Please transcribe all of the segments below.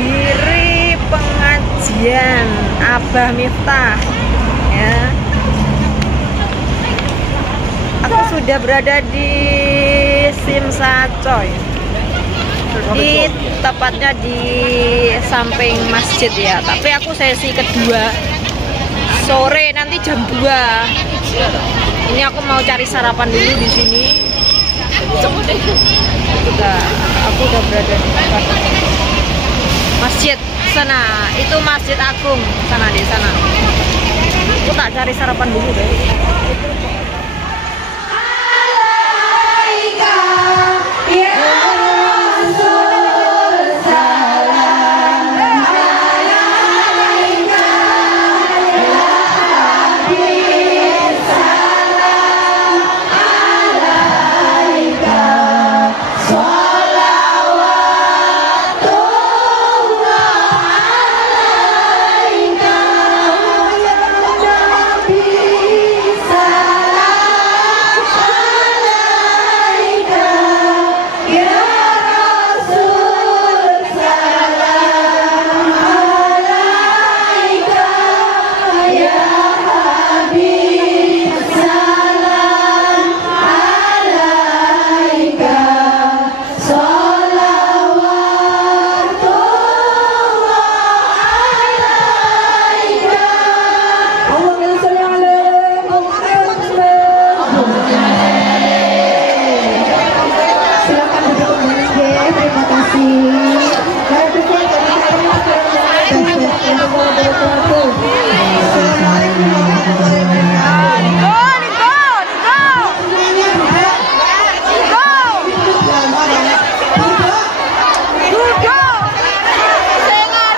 menghadiri pengajian Abah Miftah ya. Aku sudah berada di Simsacoy, tepatnya di samping masjid ya. Tapi aku sesi kedua sore nanti jam 2. Ini aku mau cari sarapan dulu di sini. Aku udah berada di tempat masjid sana. Itu Masjid Agung sana, di sana. Aku tak cari sarapan dulu deh.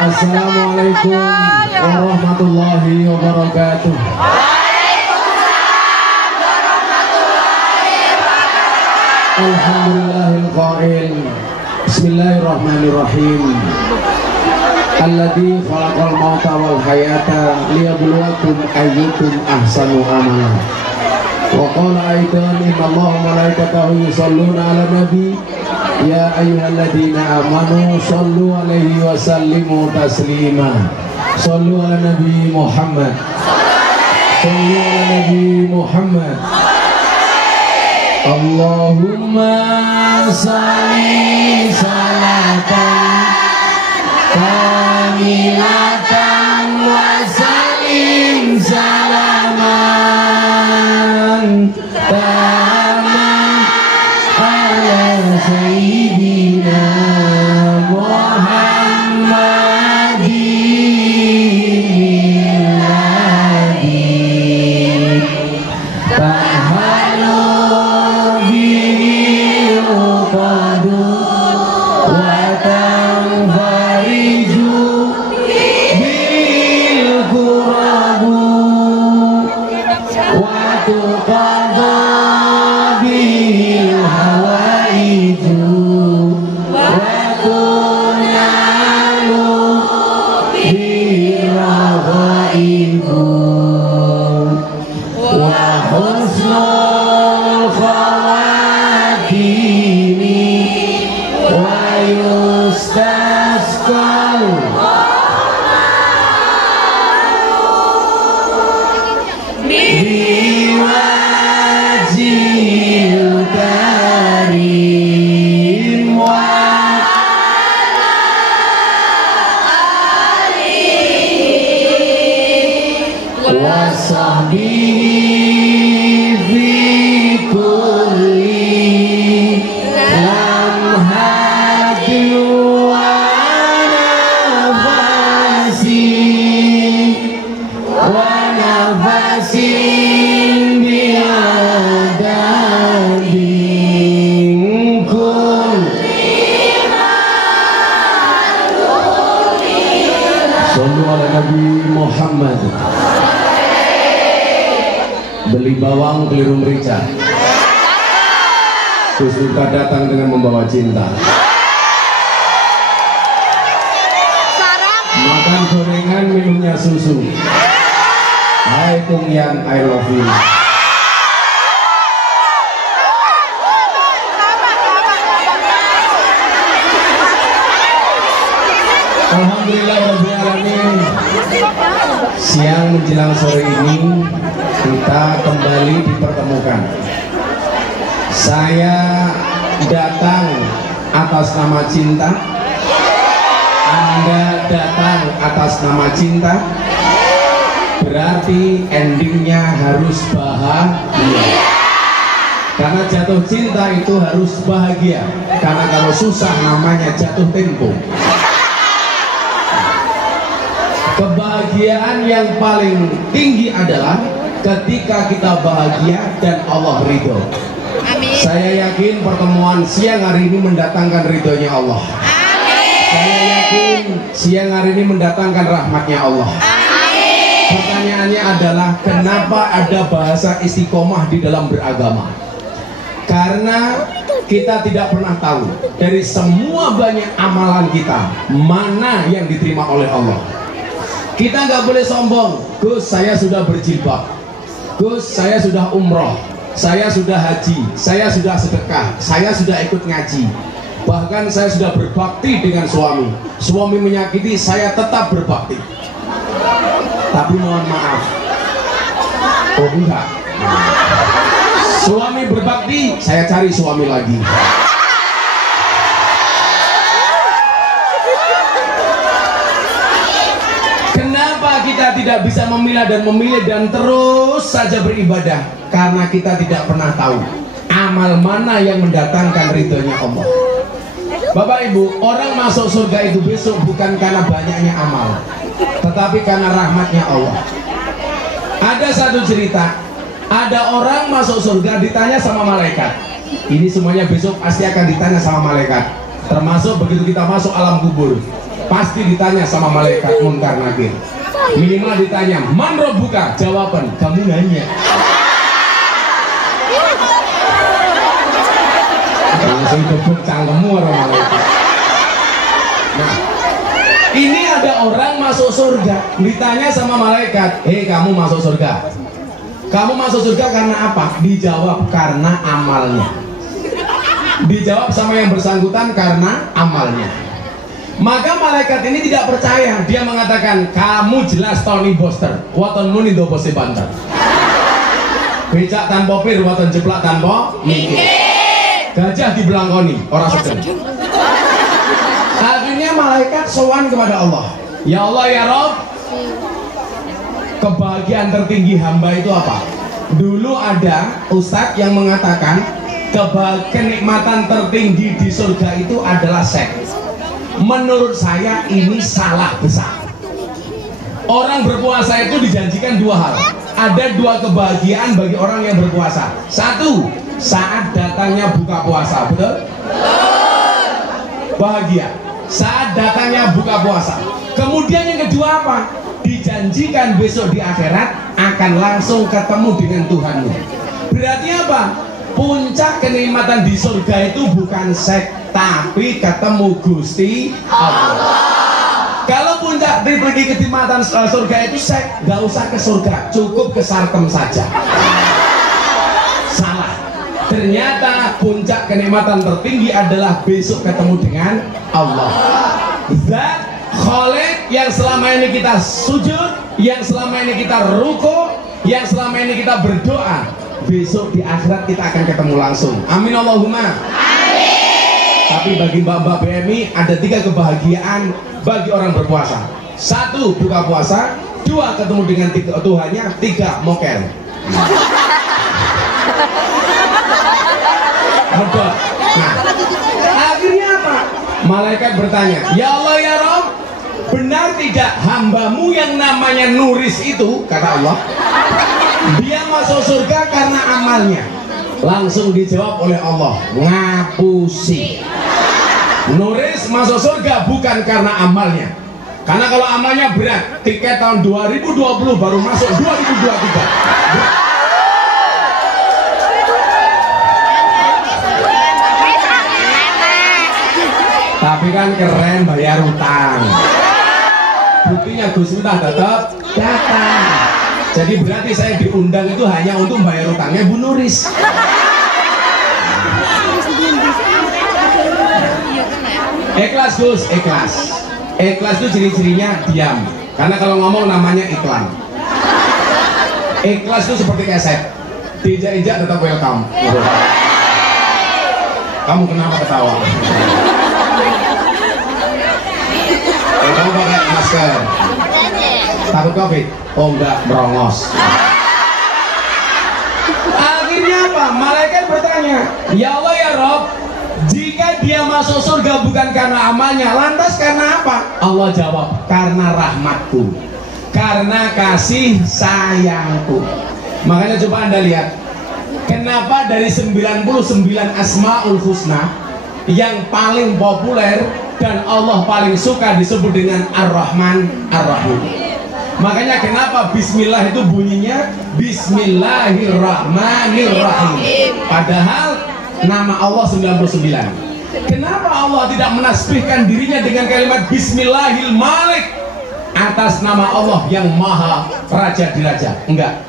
Assalamualaikum warahmatullahi wabarakatuh. Alhamdulillahil qail. Bismillahirrahmanirrahim. Alladzi khalaqal mauta wal hayata liyabluwakum ayyukum ahsanu amala. Wa qala aidan innallaha wa malaikatahu yusholluna 'alan nabi. Ya ayyuhalladzina amanu shollu alaihi wa sallimu taslima. Shollu ala nabi Muhammad. Shollu ala nabi Muhammad. Allahumma sholli salatan kamilatan wa sallim salaman taman ala sayyidina Muhammadin alladhi tahalu bihi uqadu wa tanfariju bil qurabu wa tuqadu bil hawaiju wa tunalu bil ghaibu wa husnul khawatimi wa yustasqal biwajhil karim wa wasahbihi fi kulli lamhatin wa nafasin biadadin kulli Sallu ala Nabi Muhammad. Beli bawang keliru merica. Gus Duka datang dengan membawa cinta. Makan gorengan, minumnya susu. Hai Kung Yang, I love you. Alhamdulillahirrahmanirrahim. Siang menjelang sore ini kita kembali dipertemukan. Saya datang atas nama cinta, Anda datang atas nama cinta. Berarti endingnya harus bahagia. Karena jatuh cinta itu harus bahagia. Karena kalau susah namanya jatuh tempo. Kebahagiaan yang paling tinggi adalah ketika kita bahagia dan Allah ridho. Amin. Saya yakin pertemuan siang hari ini mendatangkan ridhonya Allah. Amin. Saya yakin siang hari ini mendatangkan rahmatnya Allah. Pertanyaannya adalah kenapa ada bahasa istiqomah di dalam beragama? Karena kita tidak pernah tahu dari semua banyak amalan kita mana yang diterima oleh Allah. Kita nggak boleh sombong. Gus, saya sudah berjilbab. Gus, saya sudah umroh. Saya sudah haji. Saya sudah sedekah. Saya sudah ikut ngaji. Bahkan saya sudah berbakti dengan suami. Suami menyakiti, saya tetap berbakti. Tapi mohon maaf, oh enggak, suami berbakti, saya cari suami lagi. Kenapa kita tidak bisa memilah dan terus saja beribadah? Karena kita tidak pernah tahu amal mana yang mendatangkan ridhonya Allah. Bapak Ibu, orang masuk surga itu besok bukan karena banyaknya amal, tetapi karena rahmatnya Allah. Ada satu cerita, ada orang masuk surga ditanya sama malaikat. Ini semuanya besok pasti akan ditanya sama malaikat. Termasuk begitu kita masuk alam kubur, pasti ditanya sama malaikat Munkar Nakir. Minimal ditanya, man rabbuka? Jawaban, kamu nanya. Langsung gebuk cangkemmu orang malaikat. Nah, ini ada orang masuk surga, ditanya sama malaikat, kamu masuk surga. Kamu masuk surga karena apa? Dijawab karena amalnya. Dijawab sama yang bersangkutan karena amalnya. Maka malaikat ini tidak percaya. Dia mengatakan, kamu jelas Tony Boster, waton muni do bose banter. Becak tanpa pir, waton jeplak tanpa mikir. Gajah dibelangkoni, orang sedang. Akhirnya malaikat sowan kepada Allah. Ya Allah ya Rob, kebahagiaan tertinggi hamba itu apa? Dulu ada ustadz yang mengatakan kenikmatan tertinggi di surga itu adalah seks. Menurut saya ini salah besar. Orang berpuasa itu dijanjikan dua hal. Ada dua kebahagiaan bagi orang yang berpuasa. Satu, saat datangnya buka puasa, betul? Bahagia saat datangnya buka puasa. Kemudian yang kedua apa? Dijanjikan besok di akhirat akan langsung ketemu dengan Tuhanmu. Berarti apa? Puncak kenikmatan di surga itu bukan seks, tapi ketemu Gusti Allah. Kalau puncak tertinggi kenikmatan surga itu seks, nggak usah ke surga, cukup ke sarkem saja. Salah. Ternyata puncak kenikmatan tertinggi adalah besok ketemu dengan Allah. Zat Khalik yang selama ini kita sujud, yang selama ini kita ruku, yang selama ini kita berdoa, besok di akhirat kita akan ketemu langsung. Amin Allahumma. Amin. Tapi bagi mbak-mbak BMI ada 3 kebahagiaan bagi orang berpuasa. 1, buka puasa. 2, ketemu dengan Tuhannya. 3, mokel. Nah, akhirnya apa? Malaikat bertanya, ya Allah ya Rob, benar tidak hambamu yang namanya Nuris itu, kata Allah, dia masuk surga karena amalnya? Langsung dijawab oleh Allah, ngapusi. Nuris masuk surga bukan karena amalnya. Karena kalau amalnya berat, tiket tahun 2020 baru masuk 2023. Tapi kan keren bayar utang. Buktinya Gus Miftah tetap datang. Jadi berarti saya diundang itu hanya untuk bayar utangnya Bu Nuris. Ikhlas Gus, ikhlas. Ikhlas itu ciri-cirinya diam. Karena kalau ngomong namanya iklan. Ikhlas itu seperti keset. Diinjak-injak tetap welcome. Kamu kenapa ketawa? Kamu pakai masker. Takut COVID? Oh enggak, merongos. Akhirnya apa? Malaikat bertanya, ya Allah ya Rob, jika dia masuk surga bukan karena amalnya, lantas karena apa? Allah jawab, karena rahmatku, karena kasih sayangku. Makanya coba Anda lihat, kenapa dari 99 Asmaul Husna yang paling populer dan Allah paling suka disebut dengan Ar-Rahman Ar-Rahim. Makanya kenapa Bismillah itu bunyinya Bismillahirrahmanirrahim, padahal nama Allah 99. Kenapa Allah tidak menasbihkan dirinya dengan kalimat Bismillahil Malik atas nama Allah yang Maha Raja di Raja? Enggak.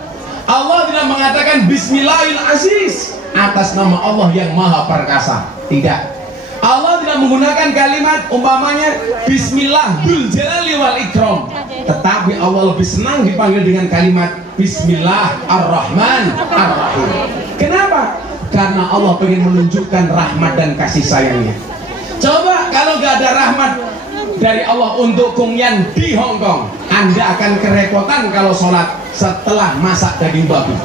Allah tidak mengatakan Bismillahil Aziz atas nama Allah yang Maha Perkasa. Tidak. Allah tidak menggunakan kalimat umpamanya Bismillah Dzul Jalali wal Ikram, tetapi Allah lebih senang dipanggil dengan kalimat Bismillah Ar-Rahman Ar-Rahim. Kenapa? Karena Allah ingin menunjukkan rahmat dan kasih sayangnya. Coba kalau gak ada rahmat dari Allah untuk Kung Yan di Hong Kong, Anda akan kerepotan kalau sholat setelah masak daging babi.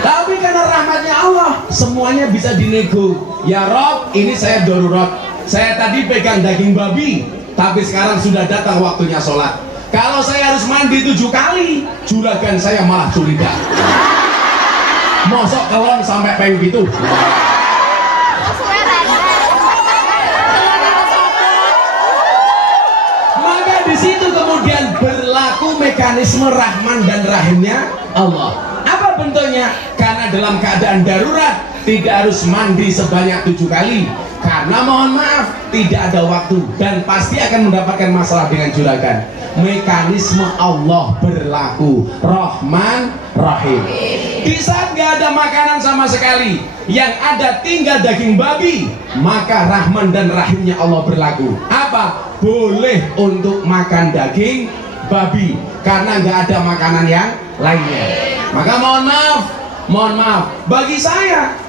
Tapi karena rahmatnya Allah, semuanya bisa dinego. Ya Rob, ini saya darurat. Saya tadi pegang daging babi, tapi sekarang sudah datang waktunya sholat. Kalau saya harus mandi 7 kali, juragan saya malah curiga. Mosok kelon sampai peng gitu. Maka di situ kemudian berlaku mekanisme Rahman dan Rahimnya Allah. Apa bentuknya? Karena dalam keadaan darurat tidak harus mandi sebanyak 7 kali. Karena mohon maaf tidak ada waktu dan pasti akan mendapatkan masalah dengan juragan. Mekanisme Allah berlaku Rahman Rahim. Di saat gak ada makanan sama sekali, yang ada tinggal daging babi, maka Rahman dan Rahimnya Allah berlaku. Apa? Boleh untuk makan daging babi karena gak ada makanan yang lainnya. Maka mohon maaf, bagi saya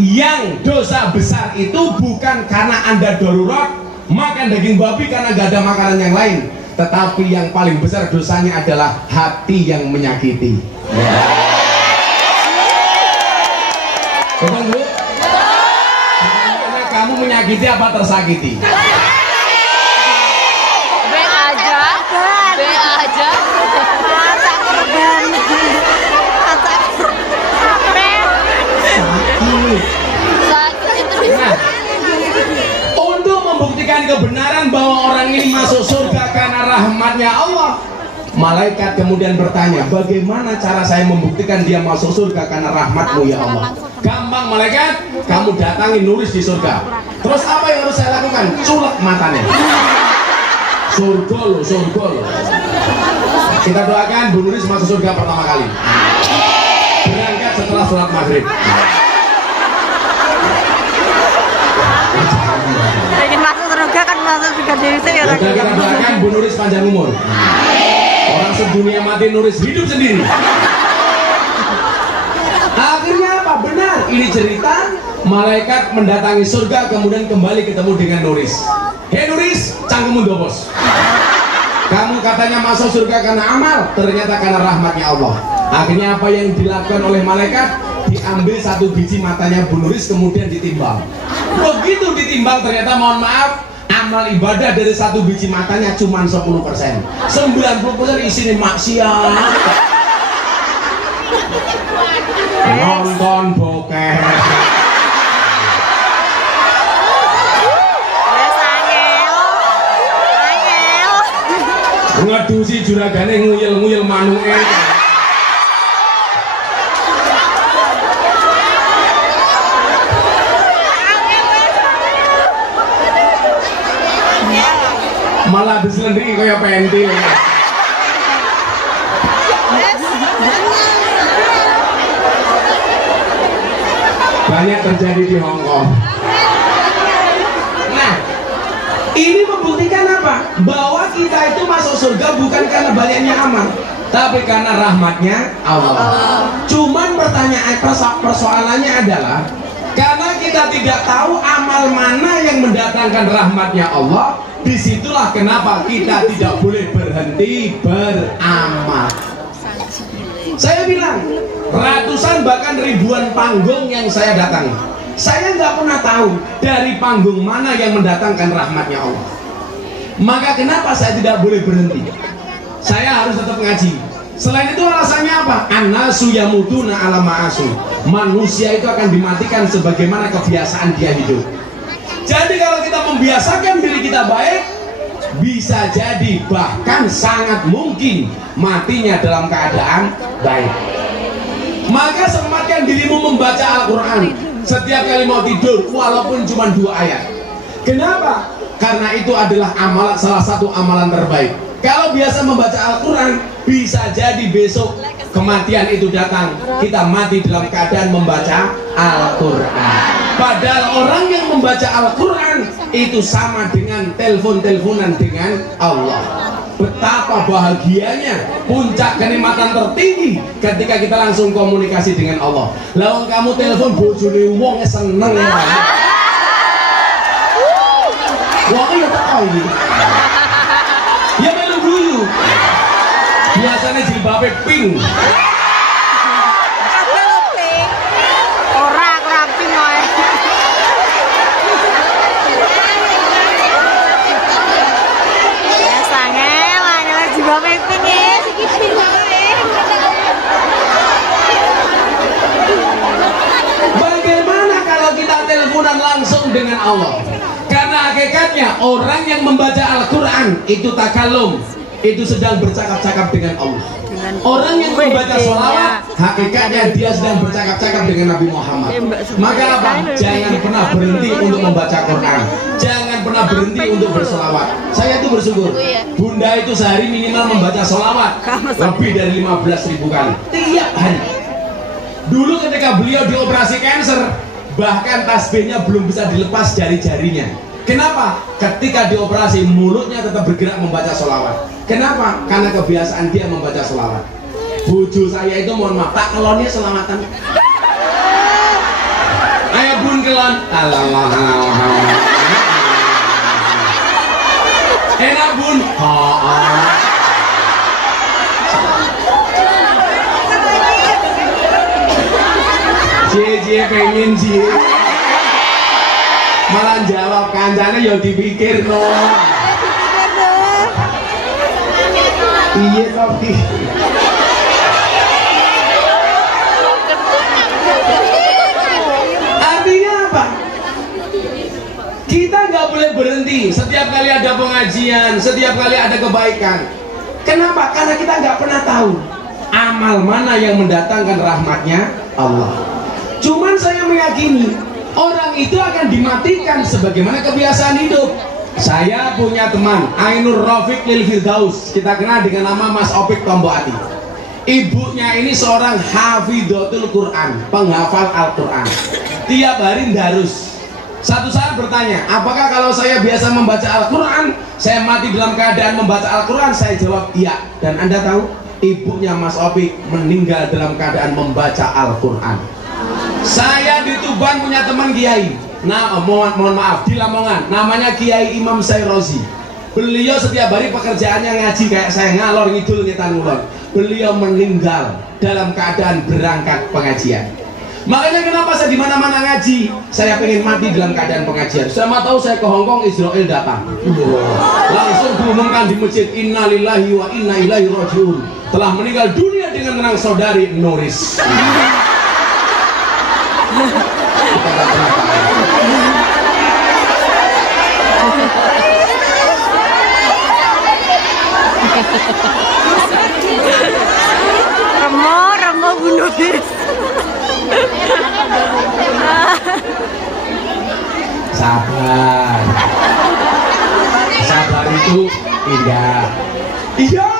yang dosa besar itu bukan karena Anda darurat makan daging babi karena gak ada makanan yang lain, tetapi yang paling besar dosanya adalah hati yang menyakiti. Betul Bu? Karena kamu menyakiti apa tersakiti? B aja. Masa korban. Nah, untuk membuktikan kebenaran bahwa orang ini masuk surga karena rahmatnya Allah, malaikat kemudian bertanya, bagaimana cara saya membuktikan dia masuk surga karena rahmatmu ya Allah? Gampang malaikat, kamu datangi nulis di surga. Terus apa yang harus saya lakukan? Culek matanya. Surga loh. Kita doakan Bu Nuris masuk surga pertama kali. Berangkat setelah sholat maghrib. Ingin masuk surga kan masuk surga Dewi saya. Kita doakan Bu Nuris panjang umur. Orang sedunia mati, Nuris hidup sendiri. Akhirnya apa? Benar, ini cerita malaikat mendatangi surga kemudian kembali ketemu dengan Nuris. Hei Nuris, cangkemmu dobos. Kamu katanya masuk surga karena amal, ternyata karena rahmatnya Allah. Akhirnya apa yang dilakukan oleh malaikat? Diambil 1 biji matanya Bu Nuris kemudian ditimbang. Begitu ditimbang ternyata mohon maaf, amal ibadah dari 1 biji matanya cuma 10%. 90% isinya maksiat. Nonton bokeh. Ngedusi juragane nguyel-nguyel manuke. Malah diselendingi kayak pentil. Banyak terjadi di Hong Kong. Nah, ini membuktikan apa? Bahwa Kenapa kita itu masuk surga bukan karena banyaknya amal, tapi karena rahmatnya Allah. Cuman persoalannya adalah karena kita tidak tahu amal mana yang mendatangkan rahmatnya Allah. Disitulah kenapa kita tidak boleh berhenti beramal. Saya bilang ratusan bahkan ribuan panggung yang saya datangi, saya nggak pernah tahu dari panggung mana yang mendatangkan rahmatnya Allah. Maka kenapa saya tidak boleh berhenti? Saya harus tetap ngaji. Selain itu alasannya apa? An-nasu yamutuna ala ma'asu. Manusia itu akan dimatikan sebagaimana kebiasaan dia hidup. Jadi kalau kita membiasakan diri kita baik, bisa jadi bahkan sangat mungkin matinya dalam keadaan baik. Maka sempatkan dirimu membaca Al-Quran setiap kali mau tidur, walaupun cuma 2 ayat. Kenapa? Karena itu adalah salah satu amalan terbaik. Kalau biasa membaca Al-Quran, bisa jadi besok kematian itu datang, kita mati dalam keadaan membaca Al-Quran. Padahal orang yang membaca Al-Quran itu sama dengan telepon-teleponan dengan Allah. Betapa bahagianya, puncak kenikmatan tertinggi ketika kita langsung komunikasi dengan Allah. Lawan kamu telepon bojone wong seneng ya. Wong ya tau iki. Ya melu guyu. Biasanya jilbabe pink. Ora pink wae. Ya sangel, angel jilbabe pink ya, iki pink wae. Bagaimana kalau kita teleponan langsung dengan Allah? Karena hakikatnya orang yang membaca Al-Quran itu takalum, itu sedang bercakap-cakap dengan Allah. Orang yang membaca sholawat, hakikatnya dia sedang bercakap-cakap dengan Nabi Muhammad. Maka apa? Jangan pernah berhenti untuk membaca Quran. Jangan pernah berhenti untuk bersolawat. Saya itu bersyukur, Bunda itu sehari minimal membaca sholawat lebih dari 15.000 kali tiap hari. Dulu ketika beliau dioperasi kanker, bahkan tasbihnya belum bisa dilepas dari jarinya. Kenapa? Ketika dioperasi mulutnya tetap bergerak membaca sholawat. Kenapa? Karena kebiasaan dia membaca sholawat. Bojo saya itu mohon maaf, tak kelonnya selamatan. Ayo bun kelon. Enak bun. Cie pengen cie. Malah jawab kancane ya dipikir no. Iya tapi artinya apa? Kita nggak boleh berhenti. Setiap kali ada pengajian, setiap kali ada kebaikan. Kenapa? Karena kita nggak pernah tahu amal mana yang mendatangkan rahmatnya Allah. Cuman saya meyakini orang itu akan dimatikan sebagaimana kebiasaan hidup. Saya punya teman Ainur Rafiq Lil Firdaus, kita kenal dengan nama Mas Opik Tomboati. Ibunya ini seorang hafidhatul Quran, penghafal Al-Quran. Tiap hari ndarus. Satu saat bertanya, apakah kalau saya biasa membaca Al-Quran, saya mati dalam keadaan membaca Al-Quran? Saya jawab iya. Dan Anda tahu, ibunya Mas Opik meninggal dalam keadaan membaca Al-Quran. Saya di Tuban punya teman kiai. Nah, mohon maaf, di Lamongan, namanya Kiai Imam Sayrozi. Beliau setiap hari pekerjaannya ngaji kayak saya, ngalor ngidul ngetan ngulon. Beliau meninggal dalam keadaan berangkat pengajian. Makanya kenapa saya di mana-mana ngaji, saya pengen mati dalam keadaan pengajian. Saya mau tahu saya ke Hongkong, Israel datang. Langsung diumumkan di masjid, Inna lillahi wa inna ilaihi rajiun. Telah meninggal dunia dengan tenang saudari Nuris. Remo bunuh diri. Sabar. Sabar itu indah. Iya.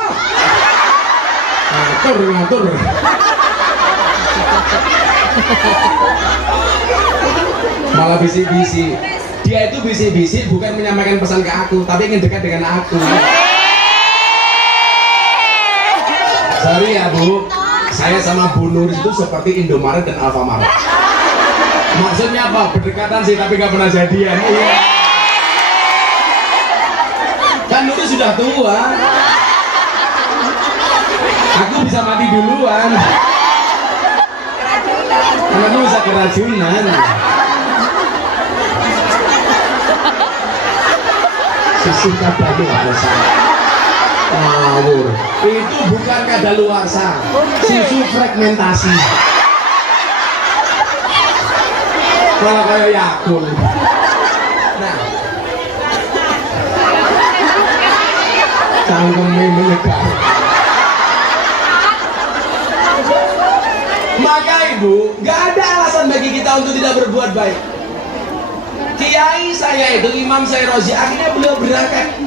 Ngatur. Malah bisik-bisik. Dia itu bisik-bisik bukan menyampaikan pesan ke aku, tapi ingin dekat dengan aku. Sorry ya Bu, saya sama Bu Nur itu seperti Indomaret dan Alfamaret. Maksudnya apa? Berdekatan sih tapi gak pernah jadian. Iya. Kan Nur sudah tua. Aku bisa mati duluan. Karena aku bisa keracunan. Susu kadaluarsa. Ngawur. Itu bukan kadaluarsa. Susu fragmentasi. Malah kayak Yakul. Nah. Cangkemnya menyegar. Maka Ibu, gak ada alasan bagi kita untuk tidak berbuat baik. Kiai saya itu, Imam saya Rozi, akhirnya beliau berangkat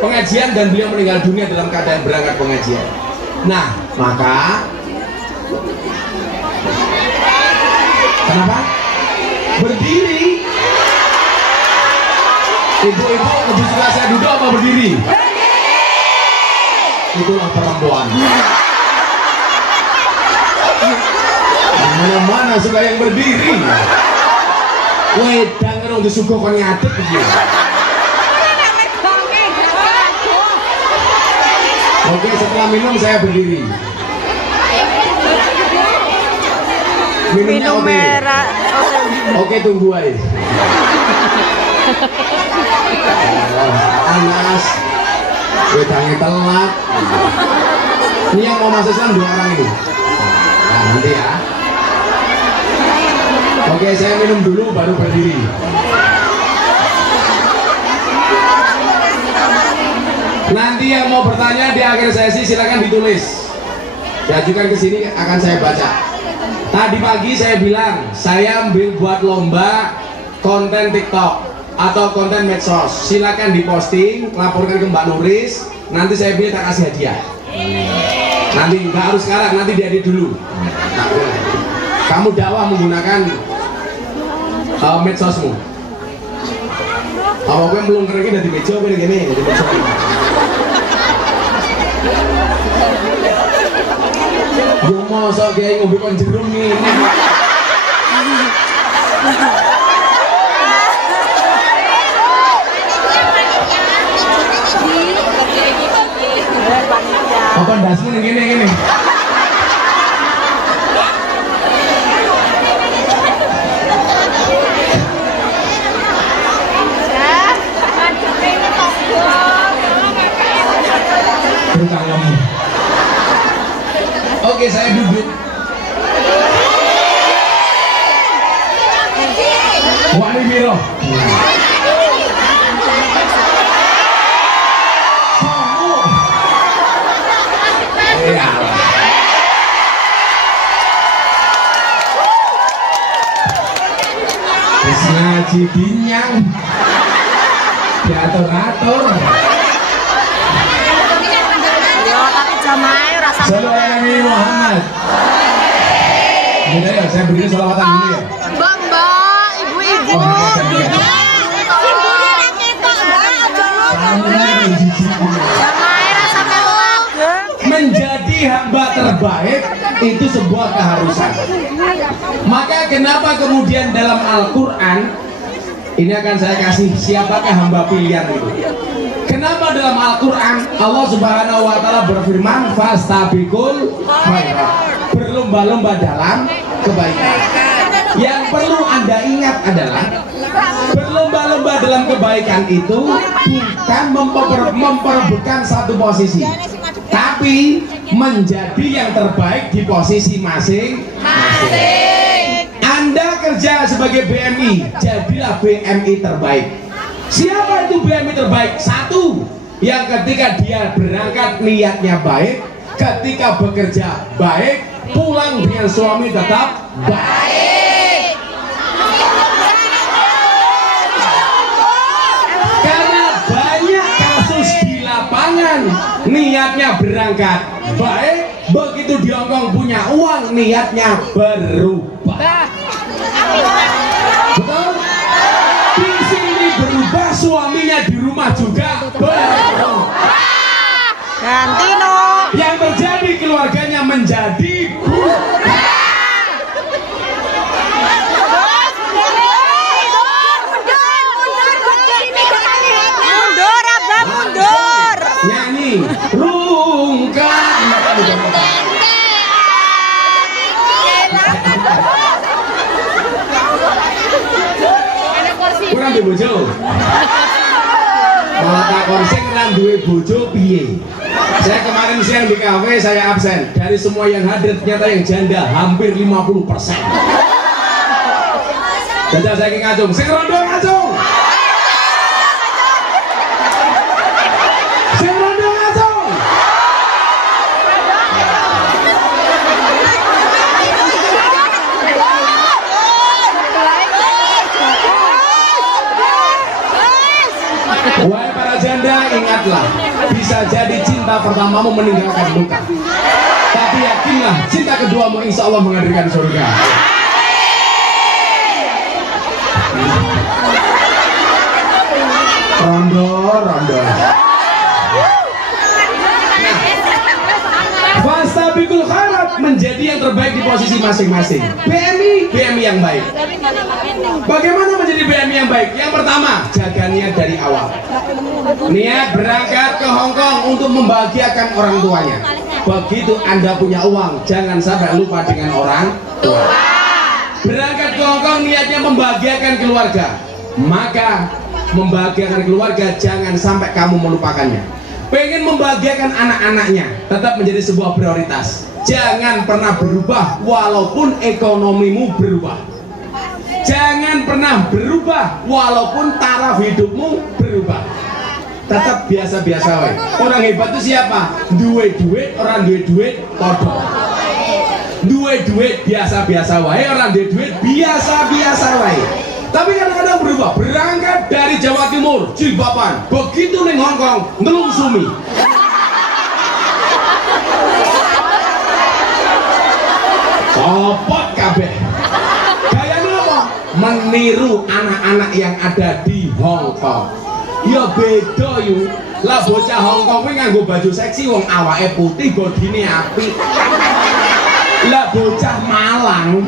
pengajian dan beliau meninggal dunia dalam keadaan berangkat pengajian. Nah, maka kenapa? Berdiri. Ibu-ibu lebih suka saya duduk apa berdiri? Itulah perempuan. Mana-mana suka yang berdiri. Wedang ngerung disuguh kon ngadeg iki. Oke, setelah minum saya berdiri. Minum merah. Oke, tunggu aja. Anas, wedangnya telat. Ini yang mau masuk Islam 2 orang ini. Nah, nanti ya. Oke, saya minum dulu baru berdiri. Nanti yang mau bertanya di akhir sesi silakan ditulis. Diajukan ke sini akan saya baca. Tadi pagi saya bilang saya ambil buat lomba konten TikTok atau konten medsos. Silakan diposting, laporkan ke Mbak Nuris. Nanti saya pilih tak kasih hadiah. Nanti nggak harus sekarang, nanti diedit dulu. Kamu dakwah menggunakan medsosmu. Apa yang belum keren dari meja apa gini dari meja. Yo mosok kiai ngombe kon jeruk ini. Apa dasmu gini. Oke, saya duduk. Wani Miro. Ya. Ngaji dinyang. Diatur-atur. Sallallahu Nabi Muhammad. Ini ya, saya beri selawatan dulu ya. Mbak, ibu-ibu. Menjadi hamba terbaik itu sebuah keharusan. Maka kenapa kemudian dalam Al-Quran ini akan saya kasih siapakah hamba pilihan itu. Kenapa dalam Al-Quran Allah Subhanahu wa Ta'ala berfirman fastabiqul khairat, berlomba-lomba dalam kebaikan. Yang perlu Anda ingat adalah berlomba-lomba dalam kebaikan itu bukan memperebutkan satu posisi, tapi menjadi yang terbaik di posisi masing-masing. Anda kerja sebagai BMI, jadilah BMI terbaik. Siapa itu BMI terbaik? Satu, yang ketika dia berangkat niatnya baik, ketika bekerja baik, pulang dengan suami tetap baik. Karena banyak kasus di lapangan niatnya berangkat baik, begitu di Hongkong punya uang niatnya berubah. Betul? Di sini berubah, suaminya di rumah juga berubah. Ganti no. Yang terjadi keluarga menjadi mundur, Abah, mundur. nyanyi rungkat kurang di bojo malah tak konseng lan duwe bojo piye. Saya kemarin siang di kafe saya absen, dari semua yang hadir ternyata yang janda hampir 50%. Jajal saya ngacung, sing rondo ngacung. Sing rondo ngacung. Wahai para janda, ingatlah, bisa jadi cinta pertamamu meninggalkan luka, tapi yakinlah cinta keduamu insya Allah menghadirkan surga. Rondo, rondo. Fastabiqul khairat, menjadi yang terbaik di posisi masing-masing. BMI yang baik. Bagaimana menjadi BMI yang baik? Yang pertama, jaga niat dari awal. Niat berangkat ke Hong Kong untuk membahagiakan orang tuanya. Begitu Anda punya uang, jangan sampai lupa dengan orang tua. Berangkat ke Hong Kong niatnya membahagiakan keluarga, maka membahagiakan keluarga jangan sampai kamu melupakannya. Pengen membahagiakan anak-anaknya, tetap menjadi sebuah prioritas. Jangan pernah berubah walaupun ekonomimu berubah. Jangan pernah berubah walaupun taraf hidupmu berubah. Tetap biasa-biasa wae. Orang hebat itu siapa? Duwe duit, orang duwe duit podo. Duwe duit biasa-biasa wae, orang duwe duit biasa-biasa wae. Tapi kadang-kadang berubah. Berangkat dari Jawa Timur, Jilbaban, begitu ning Hong Kong ngelungsumi. Copot kabeh. Gayanya apa? Meniru anak-anak yang ada di Hong Kong. Ya beda yuk. Lah bocah Hong Kong kuwi nganggo baju seksi wong awake putih, bodine apik. Lah bocah Malang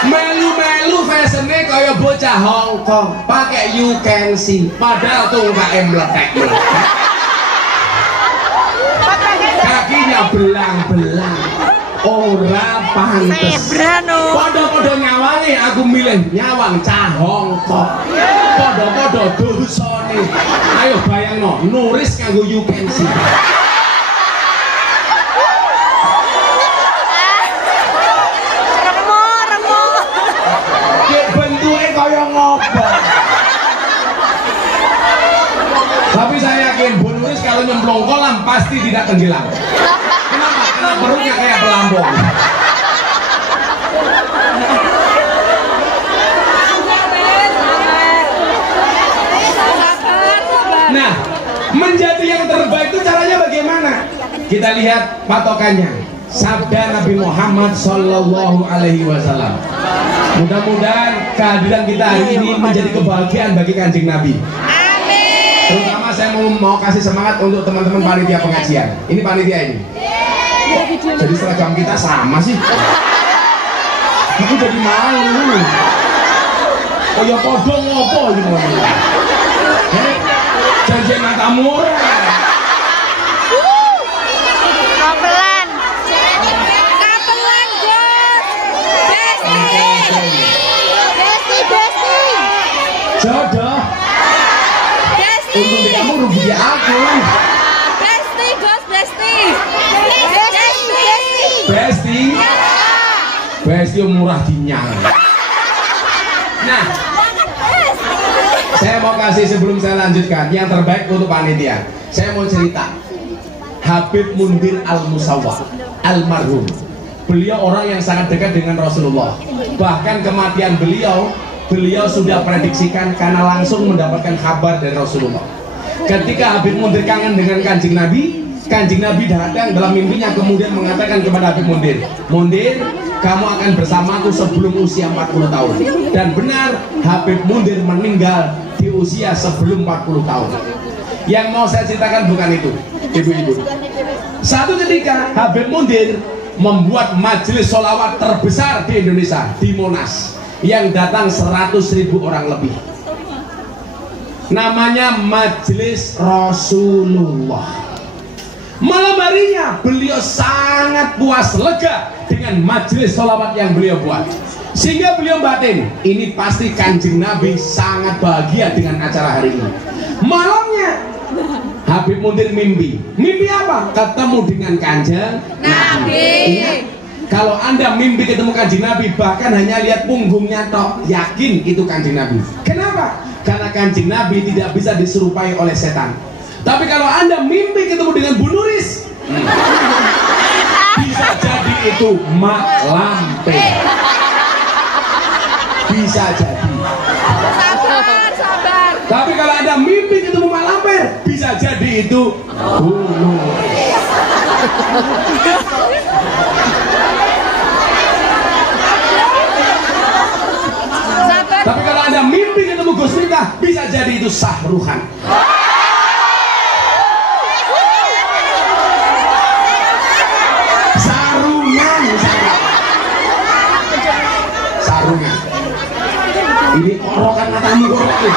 melu-melu fashionnya kaya bocah Hong Kong, pakai you can see, padahal tungkae meletek-meletek, kakinya belang-belang, ora pantes. Podo-podo nyawangi, aku milih nyawang cah Hong Kong. Podo-podo dosane. Ayo bayangno, nuris nganggo you can see. Tapi saya yakin Bu Nuris kalau nyemplung kolam pasti tidak tenggelam. Kenapa? Karena perutnya kayak pelampung. Nah, menjadi yang terbaik itu caranya bagaimana? Kita lihat patokannya. Sabda Nabi Muhammad Sallallahu Alaihi Wasallam. Mudah-mudahan kehadiran kita hari ini menjadi kebahagiaan bagi Kanjeng Nabi. Terutama saya mau kasih semangat untuk teman-teman panitia pengajian. Ini panitia ini. Jadi seragam kita sama sih. Aku jadi malu. Oh ya podo ngopo gitu. Janjian matamu ora. Kapelan. Kapelan, Bos. Besti. Jodoh. Untuk kamu rugi aku. Besti, Bos, Besti. Besti murah dinyang. Nah, saya mau kasih sebelum saya lanjutkan yang terbaik untuk panitia. Saya mau cerita Habib Mundir Al-Musawwah almarhum. Beliau orang yang sangat dekat dengan Rasulullah. Bahkan kematian beliau sudah prediksikan karena langsung mendapatkan kabar dari Rasulullah. Ketika Habib Mundir kangen dengan Kanjeng Nabi datang dalam mimpinya kemudian mengatakan kepada Habib Mundir, kamu akan bersamaku sebelum usia 40 tahun. Dan benar, Habib Mundir meninggal di usia sebelum 40 tahun. Yang mau saya ceritakan bukan itu, ibu-ibu. Satu ketika Habib Mundir membuat majelis sholawat terbesar di Indonesia, di Monas, yang datang 100.000 orang lebih. Namanya Majelis Rasulullah. Malam harinya beliau sangat puas lega dengan majelis sholawat yang beliau buat, sehingga beliau batin, ini pasti Kanjeng Nabi sangat bahagia dengan acara hari ini. Malamnya Habib Mundir mimpi apa? Ketemu dengan Kanjeng Nabi. Ingat, kalau Anda mimpi ketemu Kanjeng Nabi, bahkan hanya lihat punggungnya tok, yakin itu Kanjeng Nabi. Kenapa? Karena Kanjeng Nabi tidak bisa diserupai oleh setan. Tapi kalau Anda mimpi ketemu dengan Bu Nuris, bisa jadi itu Mak Lampir. Bisa jadi. Sabar. Tapi kalau Anda mimpi ketemu Mak Lampir, bisa jadi itu Bu Nuris. Tapi kalau Anda mimpi ketemu Gus Miftah, bisa jadi itu Sahruhan. Sarungan. Ini orokan matamu korok nih.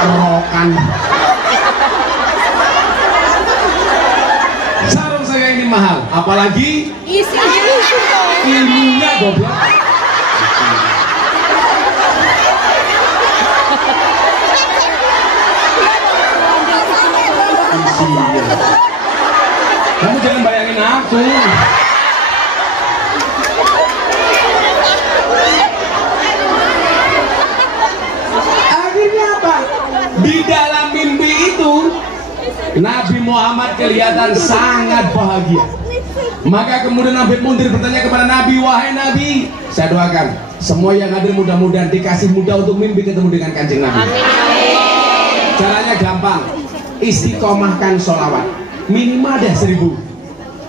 Orokan. Sarung saya ini mahal, apalagi ilmunya goblok. Kamu jangan bayangin aku. Akhirnya apa? Di dalam mimpi itu Nabi Muhammad kelihatan sangat bahagia. Maka kemudian Nabi Mundir bertanya kepada Nabi, wahai Nabi, saya doakan semua yang hadir mudah-mudahan dikasih mudah untuk mimpi ketemu dengan Kanjeng Nabi. Caranya gampang, istiqomahkan sholawat minimal deh 1000.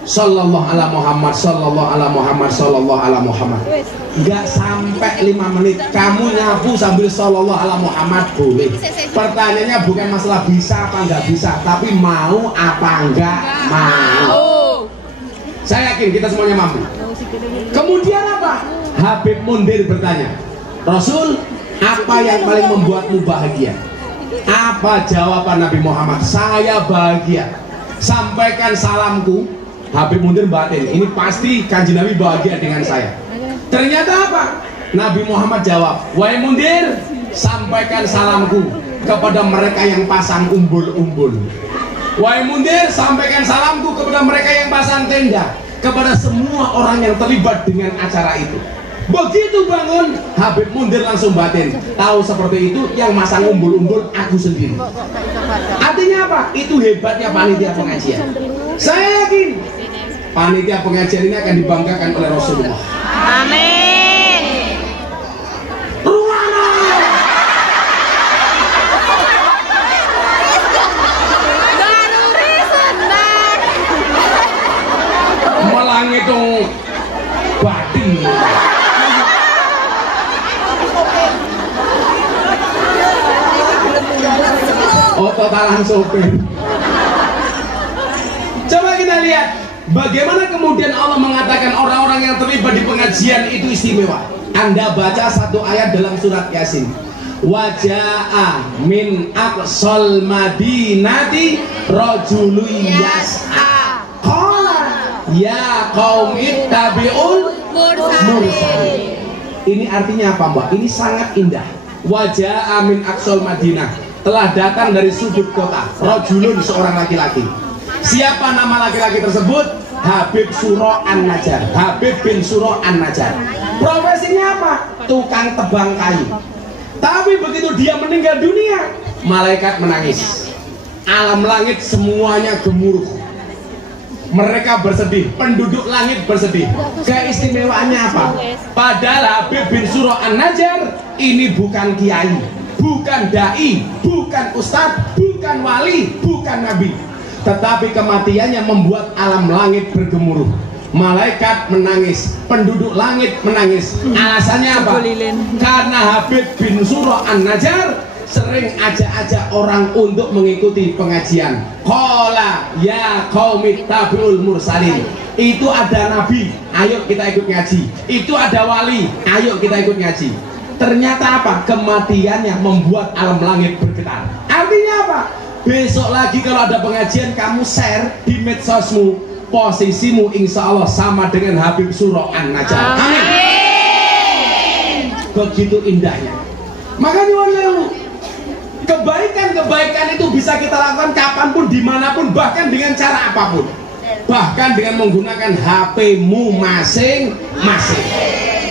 Sallallahu ala Muhammad, sallallahu ala Muhammad, sallallahu ala Muhammad. Enggak sampai 5 menit kamu nyapu sambil sallallahu ala Muhammad boleh. Pertanyaannya bukan masalah bisa apa enggak bisa, tapi mau apa enggak mau. Saya yakin kita semuanya mampu. Kemudian apa? Habib Mundir bertanya, Rasul, apa yang paling membuatmu bahagia? Apa jawaban Nabi Muhammad? Saya bahagia. Sampaikan salamku. Habib Mundir batin, ini pasti Kanjeng Nabi bahagia dengan saya. Ternyata apa? Nabi Muhammad jawab, wahai Mundir, sampaikan salamku kepada mereka yang pasang umbul-umbul. Wahai Mundir, sampaikan salamku kepada mereka yang pasang tenda, kepada semua orang yang terlibat dengan acara itu. Begitu bangun, Habib Mundir langsung batin, tahu seperti itu yang masang umbul-umbul aku sendiri. Artinya apa? Itu hebatnya panitia pengajian. Saya yakin panitia pengajian ini akan dibanggakan oleh Rasulullah. Amin. Ruana. Daruri senang. Melangi dong batin. Ototalan sopir. Coba kita lihat bagaimana kemudian Allah mengatakan orang-orang yang terlibat di pengajian itu istimewa. Anda baca satu ayat dalam surat Yasin. Waja'a min aqsal madinati rajulun yas'a. Qala ya qaum ittabi'ul mursalin. Ini artinya apa, Mbak? Ini sangat indah. Waja'a min aqsal madinah. Telah datang dari sudut kota rajulun, seorang laki-laki. Siapa nama laki-laki tersebut? Habib Suro An-Najjar. Habib bin Suro An-Najjar. Profesinya apa? Tukang tebang kayu. Tapi begitu dia meninggal dunia, malaikat menangis. Alam langit semuanya gemuruh. Mereka bersedih, penduduk langit bersedih. Keistimewaannya apa? Padahal Habib bin Suro An-Najjar ini bukan kiai, bukan dai, bukan ustadz, bukan wali, bukan nabi. Tetapi kematiannya membuat alam langit bergemuruh. Malaikat menangis, penduduk langit menangis. Alasannya apa? Karena Habib bin Surah An-Najjar sering ajak-ajak orang untuk mengikuti pengajian. Qala ya qaumi tabi'ul mursalin. Itu ada nabi, ayo kita ikut ngaji. Itu ada wali, ayo kita ikut ngaji. Ternyata apa? Kematiannya membuat alam langit bergetar. Artinya apa? Besok lagi kalau ada pengajian, kamu share di medsosmu, posisimu insya Allah sama dengan Habib Surah An-Najjar. Amin. Begitu indahnya. Makanya kebaikan itu bisa kita lakukan kapanpun, dimanapun, bahkan dengan cara apapun, bahkan dengan menggunakan HP-mu masing-masing.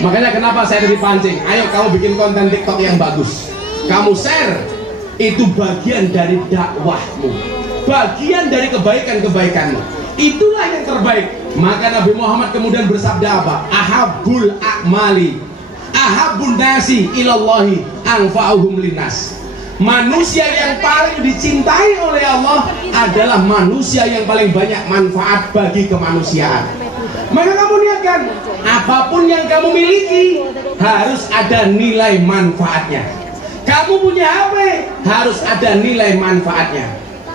Makanya kenapa saya dipancing, ayo kamu bikin konten TikTok yang bagus, kamu share, itu bagian dari dakwahmu, bagian dari kebaikan-kebaikanmu, itulah yang terbaik. Maka Nabi Muhammad kemudian bersabda apa? Ahabbul a'mali ahabbun nasi ilallahi anfa'uhum linnas. Manusia yang paling dicintai oleh Allah adalah manusia yang paling banyak manfaat bagi kemanusiaan. Maka kamu niatkan, apapun yang kamu miliki harus ada nilai manfaatnya. Kamu punya HP harus ada nilai manfaatnya.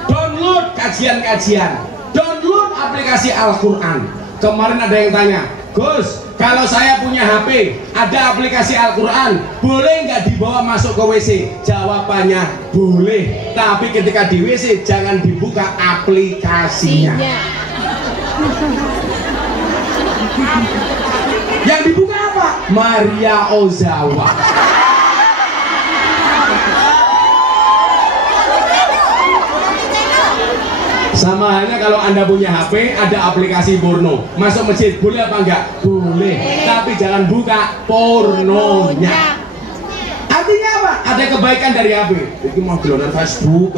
Download kajian-kajian, download aplikasi Al-Quran. Kemarin ada yang tanya, Gus, kalau saya punya HP, ada aplikasi Al-Quran, boleh nggak dibawa masuk ke WC? Jawabannya boleh, tapi ketika di WC jangan dibuka aplikasinya. Yang dibuka apa? Maria Ozawa. Sama halnya kalau Anda punya HP, ada aplikasi porno, masuk masjid boleh apa enggak? Boleh, tapi jangan buka pornonya. Artinya apa? Ada kebaikan dari HP. Ini mau download Facebook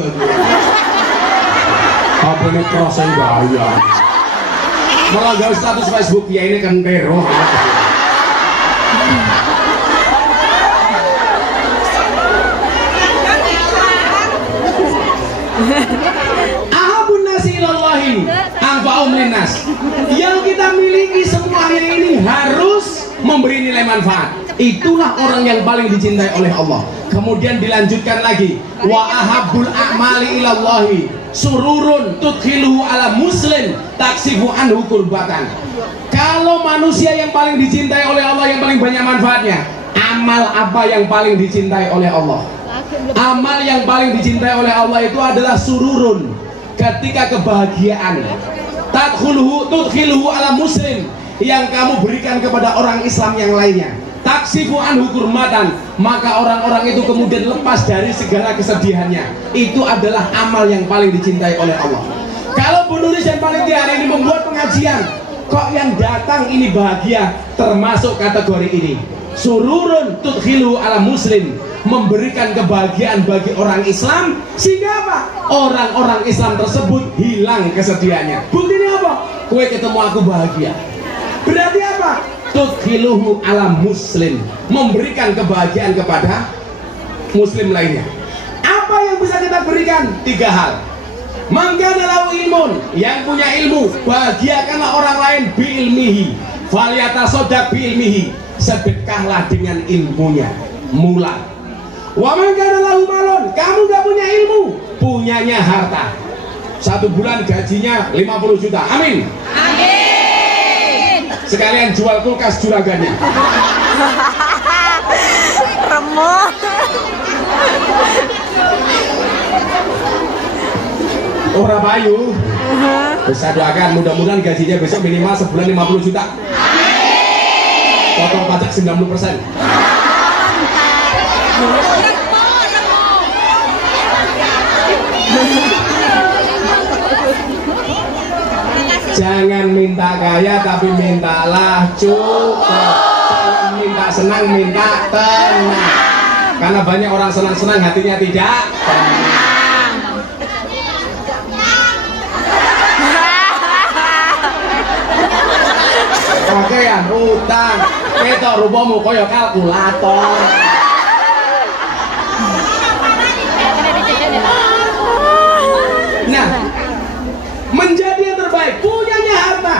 HP ini cross yang bahaya. Malah gak status Facebook, ya ini kan teror. Anfa'um linnas. Yang kita miliki semuanya ini harus memberi nilai manfaat. Itulah orang yang paling dicintai oleh Allah. Kemudian dilanjutkan lagi, wa ahabbul a'mali ilallahi sururun tudkhiluhu ala muslim taksifu anhu kurbatan. Kalau manusia yang paling dicintai oleh Allah, yang paling banyak manfaatnya, amal apa yang paling dicintai oleh Allah? Amal yang paling dicintai oleh Allah itu adalah sururun, ketika kebahagiaan, tudkhiluhu ala muslim, yang kamu berikan kepada orang Islam yang lainnya, taksifu anhu kurmatan, maka orang-orang itu kemudian lepas dari segala kesedihannya. Itu adalah amal yang paling dicintai oleh Allah. Kalau Bu Nuris yang paling hari ini membuat pengajian, kok yang datang ini bahagia, termasuk kategori ini, sururun tudkhiluhu ala muslim, memberikan kebahagiaan bagi orang Islam, sehingga apa? Orang-orang Islam tersebut hilang kesedihannya. Buktinya apa? Kue ketemu aku bahagia. Berarti apa? Tudkhiluhu ala muslim, memberikan kebahagiaan kepada muslim lainnya. Apa yang bisa kita berikan? 3 hal. Mangkana lahu ilmun, yang punya ilmu, bahagiakanlah orang lain bi ilmihi, falyatasaddaq bi ilmihi, sedekahlah dengan ilmunya. Mula. Wa mangkana lahu malun, kamu gak punya ilmu, punyanya harta. 1 bulan gajinya 50 juta. Amin. Amin. Sekalian jual kulkas juragannya. Remuk. Ora payu. Bisa doakan, mudah-mudahan gajinya besok minimal sebulan 50 juta. Potong pajak 90%. Jangan minta kaya, tapi mintalah cukup. Jangan minta senang, minta tenang. Karena banyak orang senang-senang hatinya tidak tenang. Okean utang, ketok rupamu kaya kalkulator. Nah, menjadi yang terbaik, punyanya harta,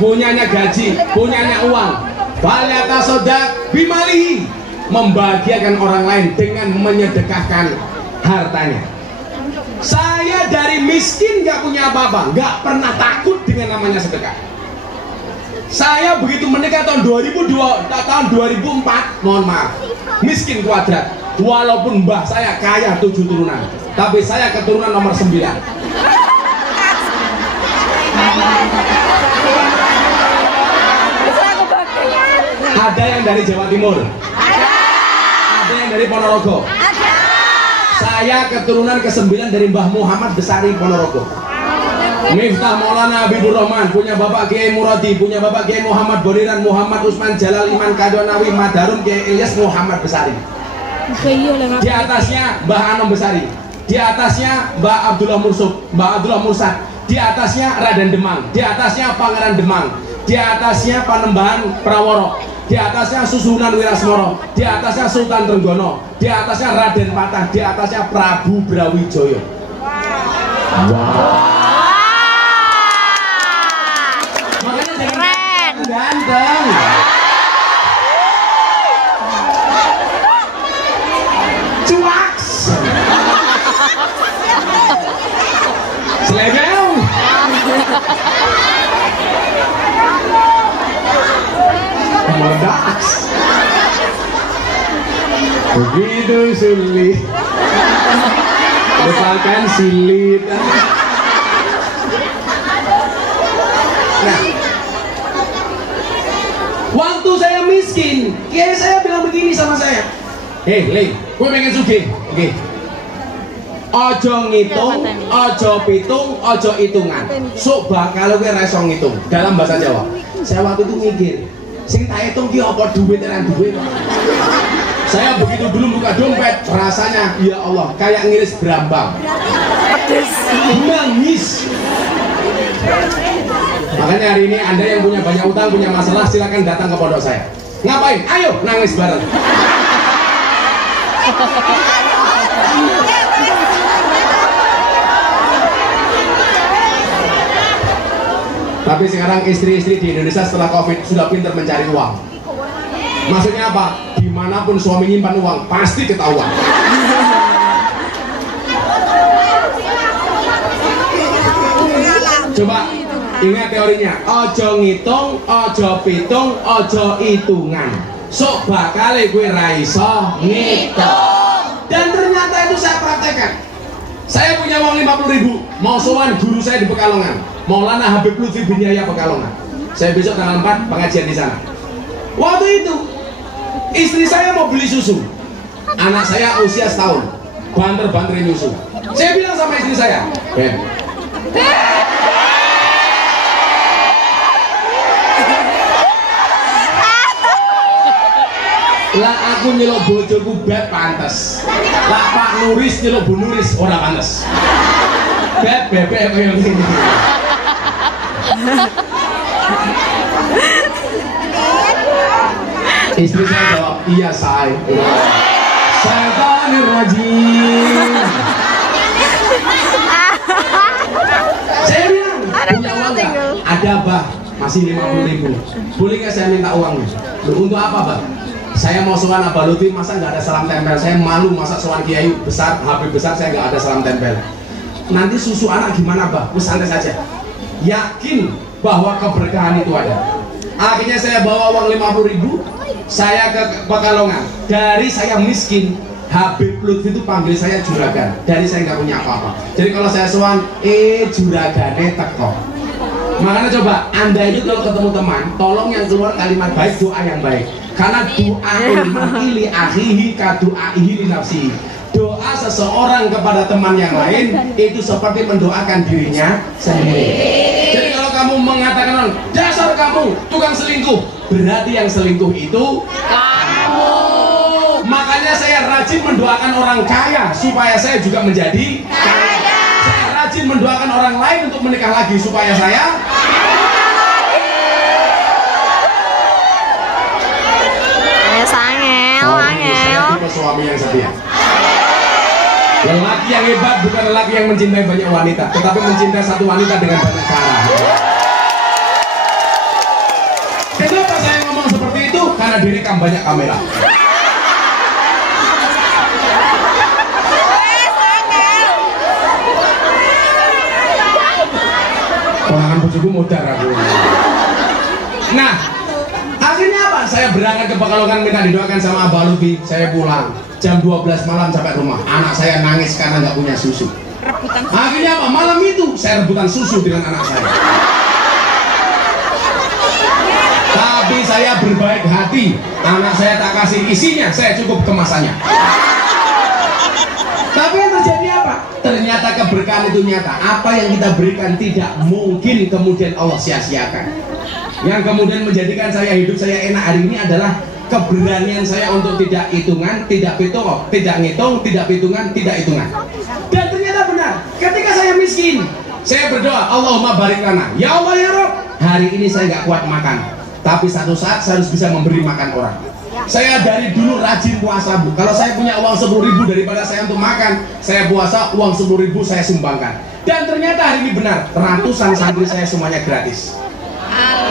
punyanya gaji, punyanya uang. Falyatasaddaq bimalihi, membahagiakan orang lain dengan menyedekahkan hartanya. Saya dari miskin gak punya apa-apa, gak pernah takut dengan namanya sedekah. Saya begitu menikah tahun 2004, mohon maaf, miskin kuadrat. Walaupun mbah saya kaya 7 turunan, tapi saya keturunan nomor 9. Ada yang dari Jawa Timur, ada yang dari Ponorogo. Saya keturunan ke-9 dari Mbah Muhammad Besari Ponorogo. Miftah Maulana Habibur Rahman, punya Bapak Kiai Muradi, punya Bapak Kiai Muhammad Boniran, Muhammad Usman Jalal Iman Kadonawi, Madarum Kiai Ilyas Muhammad Besari. Di atasnya Mbah Anom Besari, di atasnya Mbah Abdullah Mursuk, Mbah Abdullah Mursad, di atasnya Raden Demang, di atasnya Pangeran Demang, di atasnya Panembahan Praworo, di atasnya Susunan Wirasmoro, di atasnya Sultan Trenggono, di atasnya Raden Patah, di atasnya Prabu Brawijaya. Wow. Makanya jangan ganteng. Cuaks. Selebel. Modaks. Begitu sulit. Lupakan silit. Nah, waktu saya miskin, kiai saya bilang begini sama saya. Le, gue pengen sugih. Oke. Ojo ngitung, ojo pitung, ojo hitungan. Sok bakal gue ra iso ngitung dalam bahasa Jawa. Saya waktu itu mikir, sing tak hitung ki apa duit lan duit. Saya begitu dulu buka dompet, rasanya ya Allah kayak ngiris berambang. Pedes. Nangis. Makanya hari ini Anda yang punya banyak utang, punya masalah, silakan datang ke pondok saya. Ngapain? Ayo nangis bareng. Tapi sekarang istri-istri di Indonesia setelah COVID sudah pintar mencari uang. Maksudnya apa? Dimanapun suami nyimpan uang pasti ketahuan. Coba ingat teorinya. Ojo ngitung, ojo pitung, ojo hitungan. Sok bakal gue ra iso ngitung. Dan ternyata itu saya praktekkan. Saya punya uang 50.000, mau sowan guru saya di Pekalongan, Maulana Habib Lutfi bin Yahya Pekalongan. Saya besok tanggal 4 pengajian di sana. Waktu itu istri saya mau beli susu, anak saya usia setahun, banter-banterin susu. Saya bilang sama istri saya, Ben, lah aku nyelok bojoku beb pantes, lah Pak Nuris nyelok Bu Nuris ora pantes. Beb kayak gini. Istri saya jawab, iya say. Syaitanir rajim. Saya bilang, punya uang gak? Ada bah, masih 50.000. Boleh gak saya minta uangnya? Untuk apa bah? Saya mau sowan Abah Lutfi, masa nggak ada salam tempel? Saya malu masa sowan kiai besar, Habib besar, saya nggak ada salam tempel. Nanti susu anak gimana bah? Santai saja. Yakin bahwa keberkahan itu ada. Akhirnya saya bawa uang 50.000, saya ke Pekalongan. Dari saya miskin, Habib Lutfi itu panggil saya juragan. Dari saya nggak punya apa-apa. Jadi kalau saya sowan, juragane teko. Makanya coba Anda itu kalau ketemu teman, tolong yang keluar kalimat baik, doa yang baik. Karena doa ili akhihi ka doaihi li nafsi. Doa seseorang kepada teman yang lain itu seperti mendoakan dirinya sendiri. Jadi kalau kamu mengatakan dasar kamu tukang selingkuh, berarti yang selingkuh itu kamu. Makanya saya rajin mendoakan orang kaya supaya saya juga menjadi kaya. Saya rajin mendoakan orang lain untuk menikah lagi supaya saya suami yang setia. Lelaki yang hebat bukan lelaki yang mencintai banyak wanita, tetapi mencintai satu wanita dengan banyak cara. karena direkam banyak kamera. Ponakan bojoku modar aku. Nah, akhirnya apa? Saya berangkat ke Pekalongan minta didoakan sama Abah Lutfi. Saya pulang jam 12 malam sampai rumah. Anak saya nangis karena nggak punya susu. Akhirnya apa? Malam itu saya rebutan susu dengan anak saya. Tapi saya berbaik hati. Anak saya tak kasih isinya, saya cukup kemasannya. Tapi yang terjadi apa? Ternyata keberkahan itu nyata. Apa yang kita berikan tidak mungkin kemudian Allah sia-siakan. Yang kemudian menjadikan saya hidup saya enak hari ini adalah keberanian saya untuk tidak hitungan, tidak hitung, tidak ngitung, tidak hitungan, tidak hitungan. Dan ternyata benar. Ketika saya miskin, saya berdoa, Allahumma barik lana. Ya Allah ya Rabb, hari ini saya nggak kuat makan. Tapi satu saat saya harus bisa memberi makan orang. Saya dari dulu rajin puasa, Bu. Kalau saya punya uang 10.000 daripada saya untuk makan, saya puasa, uang 10.000 saya sumbangkan. Dan ternyata hari ini benar, ratusan santri saya semuanya gratis.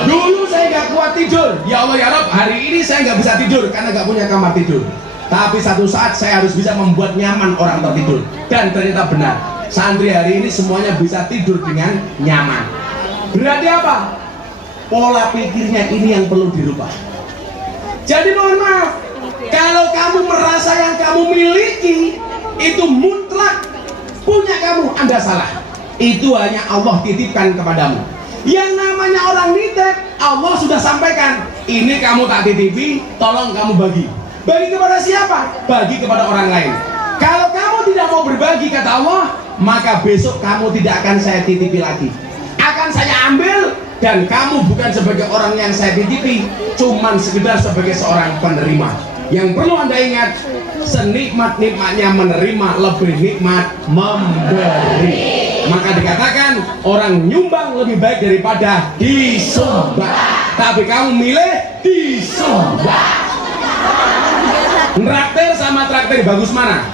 Dulu saya nggak kuat tidur, ya Allah ya Rabb, hari ini saya nggak bisa tidur karena nggak punya kamar tidur. Tapi satu saat saya harus bisa membuat nyaman orang tertidur. Dan ternyata benar, santri hari ini semuanya bisa tidur dengan nyaman. Berarti apa? Pola pikirnya ini yang perlu dirubah. Jadi mohon maaf, kalau kamu merasa yang kamu miliki itu mutlak punya kamu, Anda salah. Itu hanya Allah titipkan kepadamu. Yang namanya orang nitip, Allah sudah sampaikan, ini kamu tak titipi, tolong kamu bagi. Bagi kepada siapa? Bagi kepada orang lain. Kalau kamu tidak mau berbagi, kata Allah, maka besok kamu tidak akan saya titipi lagi. Akan saya ambil. Dan kamu bukan sebagai orang yang saya titipi, cuman sekedar sebagai seorang penerima. Yang perlu Anda ingat, senikmat-nikmatnya menerima lebih nikmat memberi. Maka dikatakan orang nyumbang lebih baik daripada disumbang. Tapi kamu milih disumbang. Traktir sama traktir bagus mana?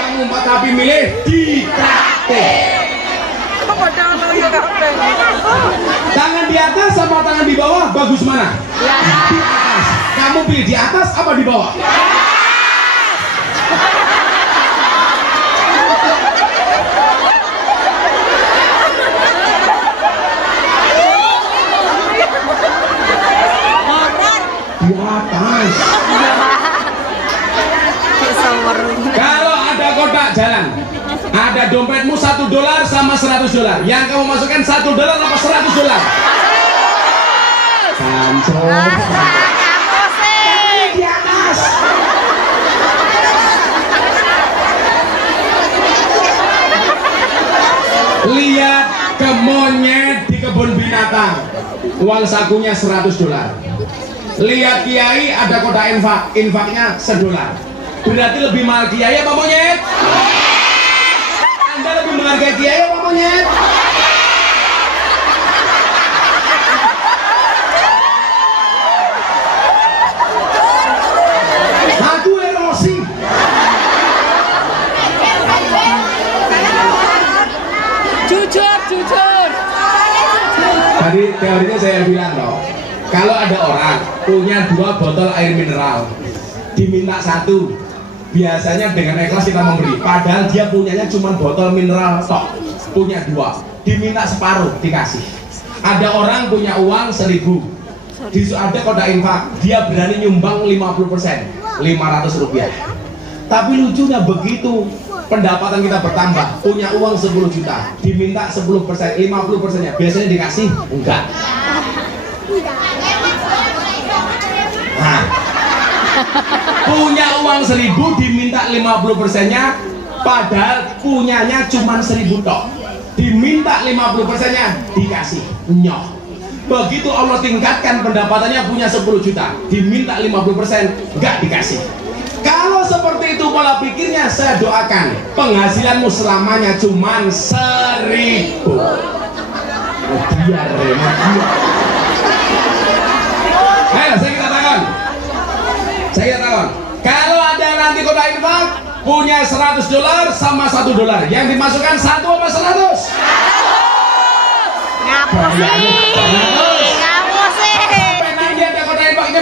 Kamu tapi milih ditraktir. Tangan di atas sama tangan di bawah bagus mana? Di atas. Kamu pilih di atas apa di bawah? Di atas. Kalau ada kotak jalan, ada dompetmu $1 sama $100. Yang kamu masukkan $1 apa $100? Kancok. Di atas. Lihat ke monyet di kebun binatang, uang sakunya $100. Lihat kiai ada kotak infaknya $1. Berarti lebih mahal kiai apa monyet? Anda lebih menghargai kiai apa monyet? Aku erosi. Jujur. Tadi teorinya saya bilang loh, kalau ada orang punya 2 botol air mineral, diminta 1, biasanya dengan ikhlas kita memberi, padahal dia punyanya cuma botol mineral tok, punya 2, diminta separuh dikasih. Ada orang punya uang 1.000, ada kotak infak, dia berani nyumbang 50%, Rp500. Tapi lucunya begitu pendapatan kita bertambah, punya uang 10 juta, diminta 10%, 50%-nya, biasanya dikasih enggak. Nah, punya uang 1.000 diminta 50%-nya, padahal punyanya cuma 1.000 tok, diminta 50%-nya dikasih nyoh. Begitu Allah tingkatkan pendapatannya, punya 10 juta, diminta 50%, enggak dikasih. Kalau seperti itu pola pikirnya, saya doakan penghasilanmu selamanya cuma 1.000. Biar. Ayo saya katakan, kalau ada nanti kotak infak punya $100 sama $1, yang dimasukkan 1 apa 100? Ngapu sih. Sampai nanti ada kotak infaknya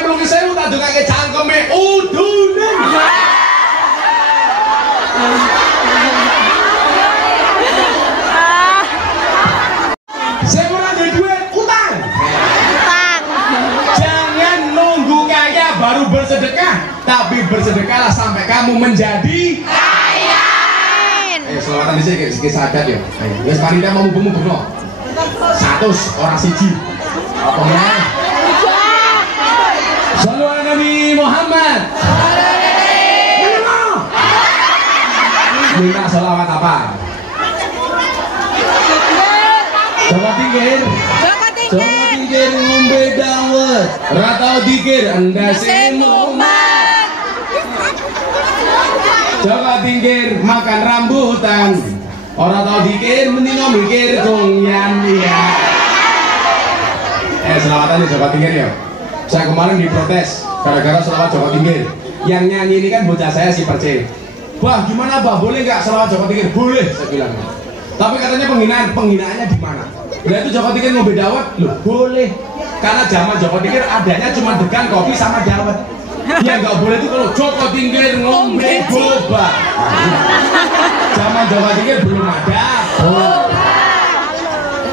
berkala sampai kamu menjadi kaya. Selawatan di sini kisah adat ya. Wes panitia mau mumpung no. 100 orang siji. Apa ya? Sallallahu Nabi Muhammad. Minta salawat apa? Coba tingkir. Coba tingkir ngombe dawet. Ratau dikir anda semumat. Coba tingkir makan rambutan. Orang tau dikir mendino mikir kongyan ya. Selawatan Jawa Tingkir ya. Saya kemarin diprotes gara-gara selawat Jawa Tingkir. Yang nyanyi ini kan bocah saya si Perce. Bah gimana bah, boleh nggak selawat Jawa Tingkir? Boleh, saya bilang. Tapi katanya penghinaannya di mana? Lah itu Jawa Tingkir ngombe dawet, loh boleh. Karena zaman Jawa Tingkir adanya cuma degan kopi sama dawet. Ya nggak boleh itu kalau Jawa Tingkir ngombe boba. Zaman Jawa Tingkir belum ada.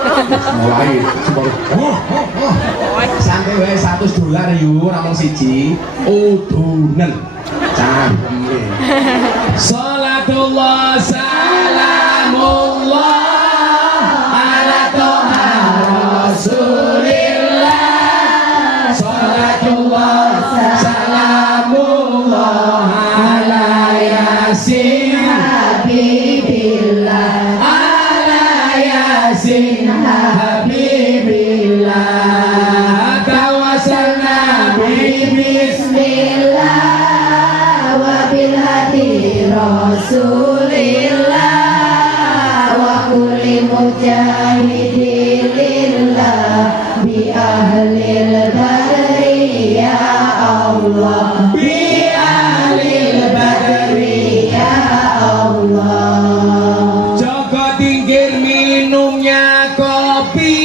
Mulai sampai wae $100 yuk ramong siji udunen cangkeme. Salatullah salamullah ala toha rasulillah. Salatullah salamullah ala yasin habibillah. Yasin habibillah tawassalna bismillah wa bil hadi rasulillah wa kulli mujahidillah bi ahlil badri ya Allah bi ahlil badri ya Allah. Minumnya kopi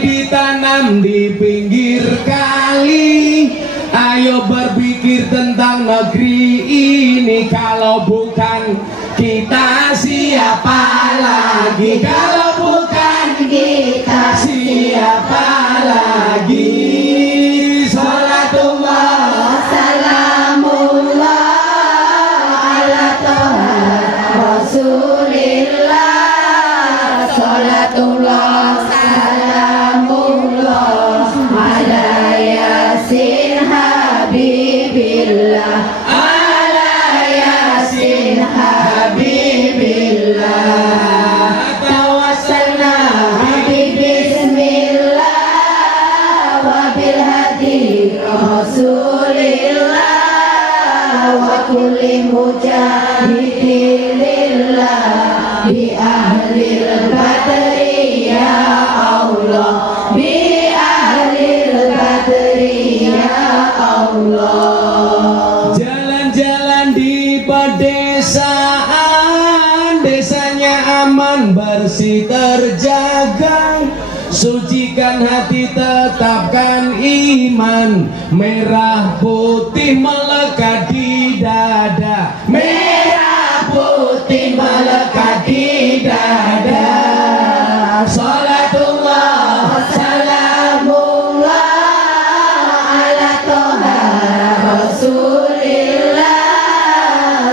ditanam di pinggir kali. Ayo berpikir tentang negeri ini. Kalau bukan kita siapa lagi? Kalau bukan kita siapa lagi? Salatullah salamullah ala toha rasulillah. Salatullah salamullah ala yasin habibillah. Ala yasin habibillah tawassalna bismillah wa bil hadi rasulillah wa kulli mujahidillah bi ahlil badri ya Allah bi ahlil badri ya Allah. Jalan-jalan di pedesaan, desanya aman bersih terjaga. Sucikan hati tetapkan iman. Merah putih melekat di dada. Merah putih melekat di dada. Salatullah salamullah ala toha rasulillah.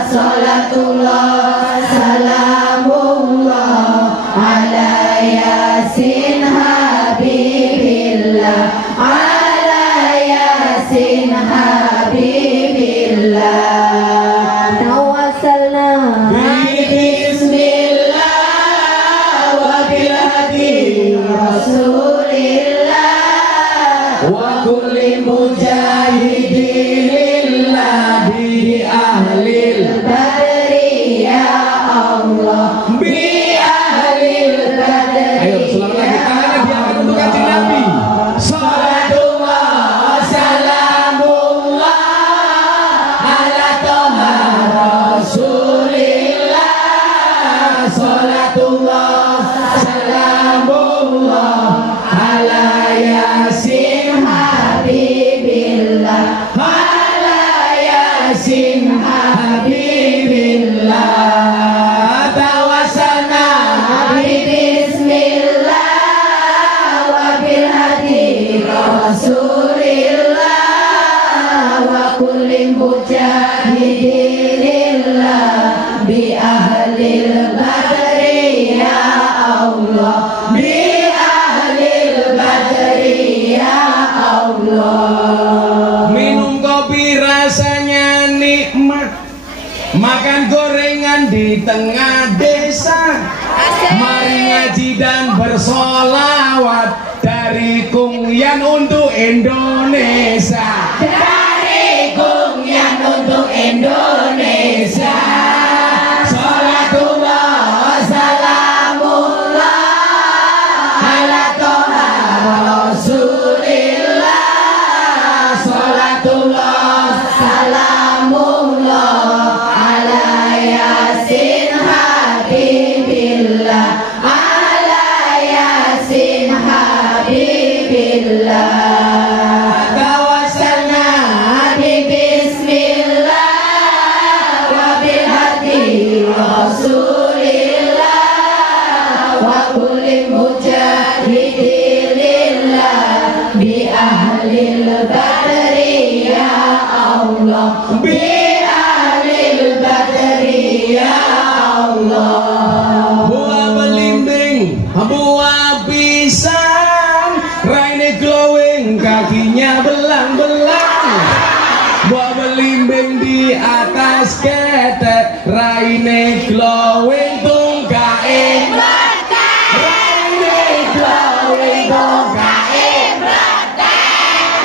Salatullah salamullah ala yasin habibillah. Ala yasin habibillah tawassalna bismillah wa bil hadi rasulillah wa kulli mujahidillah bi ahlil badri ya Allah bi ahlil badri. Ayo selamat lagi tangannya diangkat untuk kanjeng Nabi. Salatullah salamullah ala toha rasulillah. Salatullah salamullah ala yasin habibillah. Ala yasin habibillah tawassalna bismillah wa bil hadi rasulillah wa kulli mujahidillah nikmat. Makan gorengan di tengah desa. Mari ngaji dan bersolawat dari Kungyan untuk Indonesia. Dari Kungyan untuk Indonesia. Salatullah salamullah ala toha rasulillah. Salatullah salamullah ala yasin habibillah. Ala yasin habibillah. Tawassalna bi bismillah wa bil hadi rasulillah wa kulli mujahidillah bi ahlil badri ya Allah. Bi ahlil badri ya Allah. Buah belimbing, buah pisang, raine glowing, kakinya belang-belang. Buah belimbing di atas ketek, raine glowing, tunggae meledak. Raine glowing, tunggae meledak.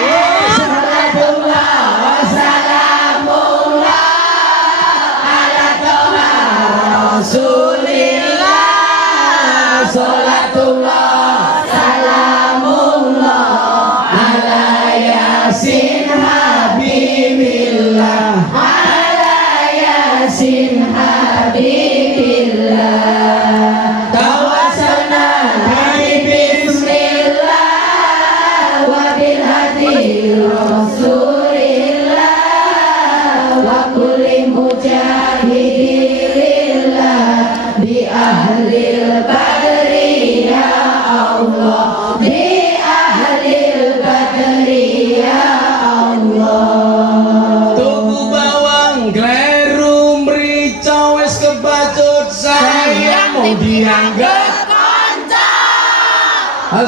Salatullah salamullah ala toha rasulillah. Salatullah salamullah ala yasin habibillah. Ala yasin habibillah. Tawassalna bi bismillah wa bil hadi rasulillah wa kulli mujahidillah bi ahlil badri ya Allah. Bi ahlil badri ya Allah. Tuku bawang kleru mrica wis kebacut, saya mau dianggap kanca.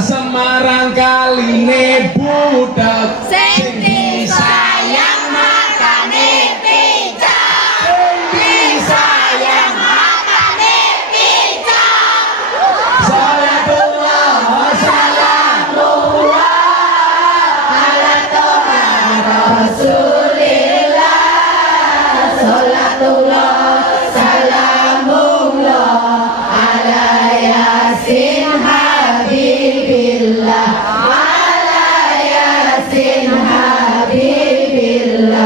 Semarang kaline budak sing disayang makane picak. Disayang makane picak. Salatullah salamullah ala toha rasulillah. Salatullah salamullah ala yasin habibillah. Ala yasin habibillah.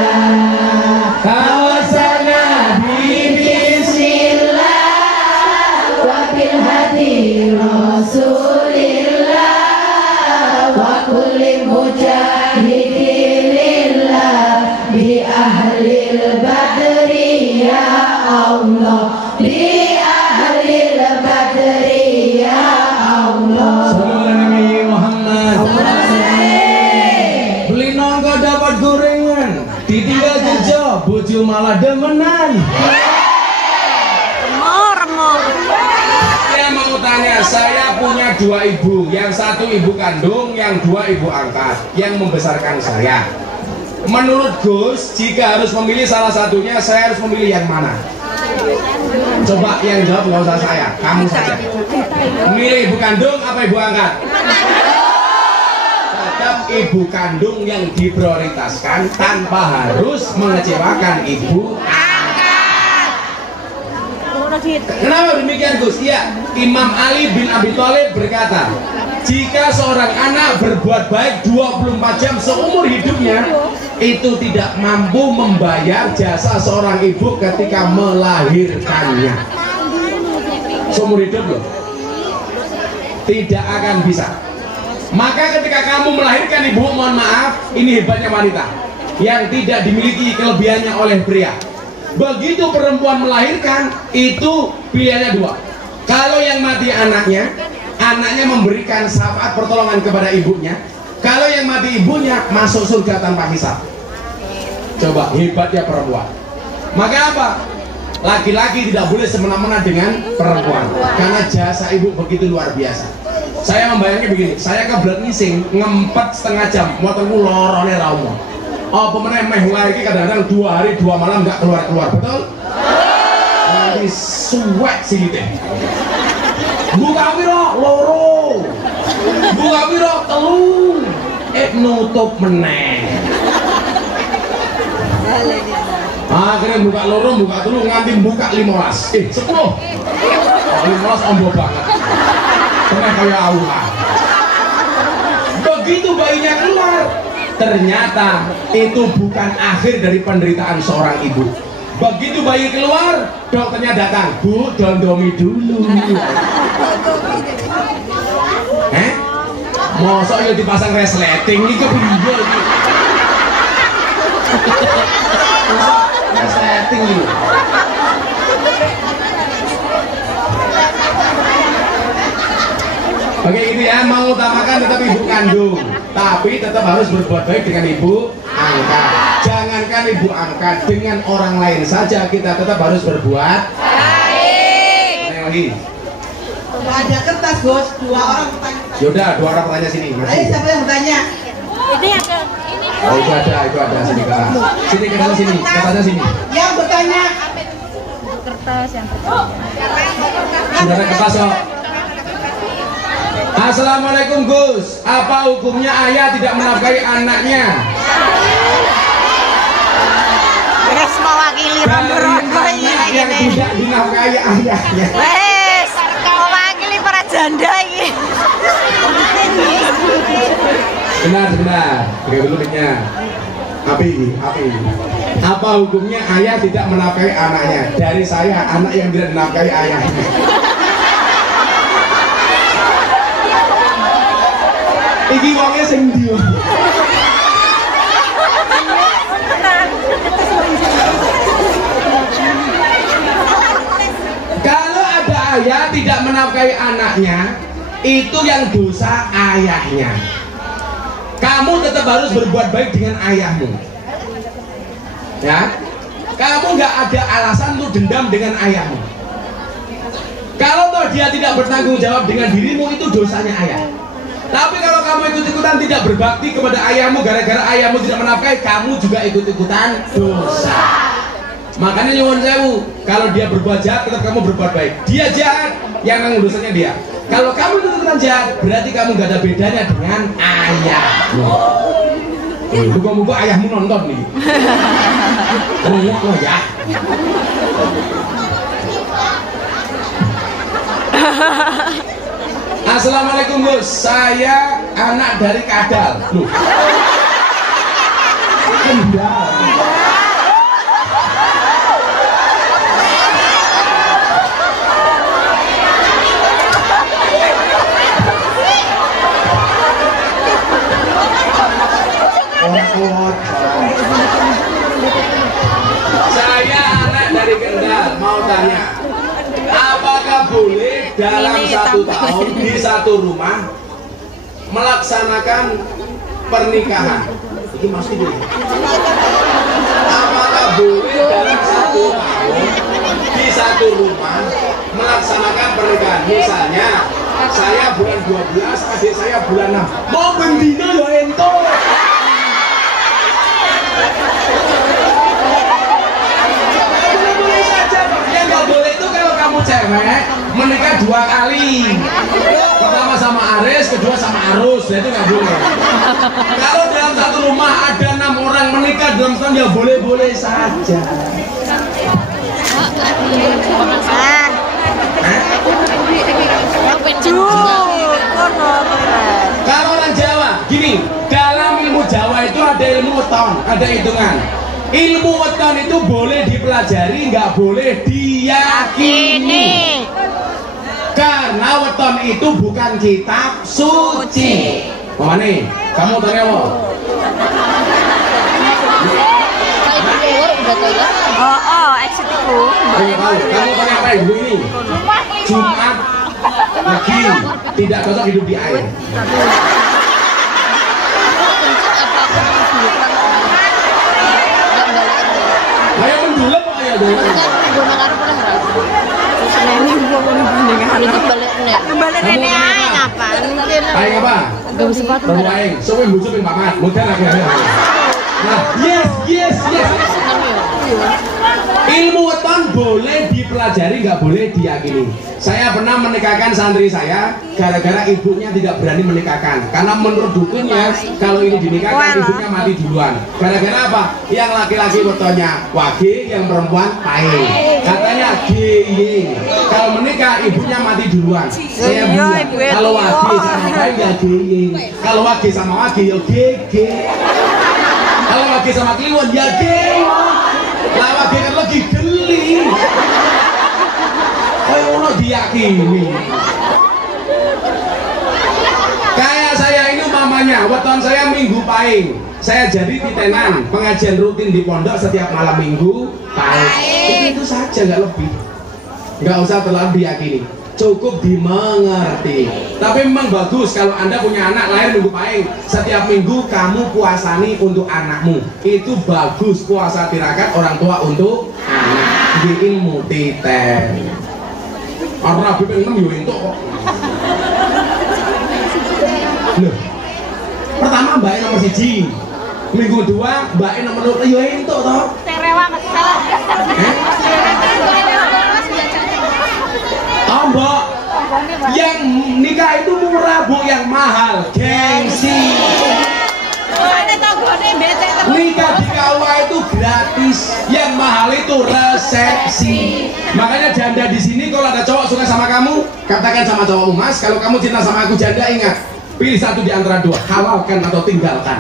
Tawassalna bi bismillah wa bil hadi rasulillah wa kulli mujahidillah bi ahlil badri ya Allah. Bi ahlil badri ya Allah. Sallallahu Muhammad. Beli nongko dapat gorengan, ditinggal kerja bojo malah demenan. Remor. Saya mau tanya, saya punya dua ibu, yang satu ibu kandung, yang dua ibu angkat, yang membesarkan saya. Menurut Gus, jika harus memilih salah satunya, saya harus memilih yang mana? Coba yang jawab nggak usah saya, kamu saja. Milih ibu kandung apa ibu angkat? Tetap ibu kandung yang diprioritaskan tanpa harus mengecewakan ibu angkat. Kenapa demikian Gus? Ya, Imam Ali bin Abi Thalib berkata, jika seorang anak berbuat baik 24 jam seumur hidupnya, itu tidak mampu membayar jasa seorang ibu ketika melahirkannya. Seumur hidup loh, tidak akan bisa. Maka ketika kamu melahirkan ibu, mohon maaf, ini hebatnya wanita yang tidak dimiliki kelebihannya oleh pria. Begitu perempuan melahirkan, itu pilihannya dua. Kalau yang mati anaknya, anaknya memberikan syafaat pertolongan kepada ibunya. Kalau yang mati ibunya, masuk surga tanpa hisab. Coba, hebatnya perempuan. Maka apa? Laki-laki tidak boleh semena-mena dengan perempuan, karena jasa ibu begitu luar biasa. Saya membayangkan begini, saya kebelet ngising ngempet setengah jam, motorku lorone raumo. Apa meneh wae iki kadang-kadang 2 hari 2 malam nggak keluar-keluar, betul? Nanti suwek sikite. Buka piro? Loro. Buka piro? 3. Nutup meneh. Akhirnya buka loro, buka 3, nganti buka 15. 10. 15 ombo banget. Kena kayak aula. Begitu bayinya keluar, ternyata itu bukan akhir dari penderitaan seorang ibu. Begitu bayi keluar, dokternya datang. Bu, dondomi dulu. Mosok ya dipasang resleting ini kepiye iki? Resleting iki. Oke, itu ya, mau utamakan tetap ibu kandung, tapi tetap harus berbuat baik dengan ibu angkat. Jangankan ibu angkat, dengan orang lain saja kita tetap harus berbuat baik. Yang lagi. Ada kertas bos, 2 orang bertanya. Yaudah, 2 orang bertanya sini. Ayo siapa yang bertanya? Ini ada. Ini. Oh, itu ada sini kak. Sini ke sini, kertasnya sini. Yang bertanya. Kertas yang pertama. Sudah ada kertas kok. Assalamualaikum Gus, apa hukumnya ayah tidak menafkahi anaknya? Wes mewakili rondo-rondo Dari anak yang tidak dinafkahi ayahnya. Wes mewakili para janda ini. Benar, pakai dulu mic-nya. Api. Apa hukumnya ayah tidak menafkahi anaknya? Dari saya, anak yang tidak dinafkahi ayahnya. Iki wongnya sing ndi? Kalau ada ayah tidak menafkahi anaknya, itu yang dosa ayahnya. Kamu tetap harus berbuat baik dengan ayahmu. Ya, kamu nggak ada alasan untuk dendam dengan ayahmu. Kalau toh dia tidak bertanggung jawab dengan dirimu, itu dosanya ayah. Tapi kalau kamu ikut-ikutan tidak berbakti kepada ayahmu gara-gara ayahmu tidak menafkahi, kamu juga ikut-ikutan dosa. Makanya nyuwun sewu, kalau dia berbuat jahat tetap kamu berbuat baik. Dia jahat, yang nanggung dosanya dia. Kalau kamu ikut-ikutan jahat, berarti kamu gak ada bedanya dengan ayahmu. Muka-muka ayahmu nonton nih. Rungok lo ya. Assalamualaikum Gus, saya anak dari Kadal. Loh. Kendal. Saya anak dari Kendal, mau tanya, apakah boleh dalam 1 tahun di 1 rumah melaksanakan pernikahan? Ini masih dulu. Apakah boleh dalam 1 tahun di 1 rumah melaksanakan pernikahan? Misalnya saya bulan 12, adik saya bulan 6. Mau bendina ya ento. Boleh saja. Yang nggak boleh itu kalau kamu cewek menikah 2 kali. Pertama sama Aris, kedua sama Arus, itu nggak boleh. Kalau dalam 1 rumah ada 6 orang menikah dalam setahun, ya boleh-boleh saja. Kalau orang Jawa, gini, dalam ilmu Jawa itu ada ilmu weton, ada hitungan. Ilmu weton itu boleh dipelajari, nggak boleh diyakini. Karena weton itu bukan kitab suci. Mama nih, kamu tanya apa? Exit itu. Kamu tanya apa ibu ini? Jumat lagi tidak cocok hidup di air. Ayo mendulang kok ya dulu. Kembali nenek aing apa? Aing apa? Perlu aing. Sopo bujuk ping papat. Modal lagi. Nah, yes. Ilmu weton boleh dipelajari, nggak boleh diyakini. Saya pernah menikahkan santri saya gara-gara ibunya tidak berani menikahkan. Karena menurut dukunnya kalau ini dinikahkan ibunya mati duluan. Gara-gara apa? Yang laki-laki wetonnya wage, yang perempuan pahing. Katanya geying. Kalau menikah ibunya mati duluan. Saya bilang kalau wage sama pahing ya geying. Kalau wage sama wage ya gege. Kalau wage sama kliwon ya geyong. Lah wage kan lagi geli. Kayak ono diyakini. Kayak saya ini mamanya, weton saya Minggu Pahing. Saya jadi titenan, pengajian rutin di pondok setiap malam Minggu Pahing. Itu saja, nggak lebih. Nggak usah terlalu diyakini. Cukup dimengerti. Tapi memang bagus kalau Anda punya anak lahir Minggu Pahing, setiap minggu kamu puasani untuk anakmu. Itu bagus, puasa tirakat orang tua untuk anak. Di ilmu titen. Orang Nabi pengen yo entuk kok. Loh. Pertama mbake nomor 1. Minggu 2 mbake nomor 2 yo entuk to. Terewa kesel. Mbak, yang nikah itu murah Bu, yang mahal gengsi. Nikah di KUA itu gratis, yang mahal itu resepsi. Makanya janda di sini kalau ada cowok suka sama kamu, katakan sama cowokmu, Mas, kalau kamu cinta sama aku janda, ingat, pilih satu di antara dua, halalkan atau tinggalkan.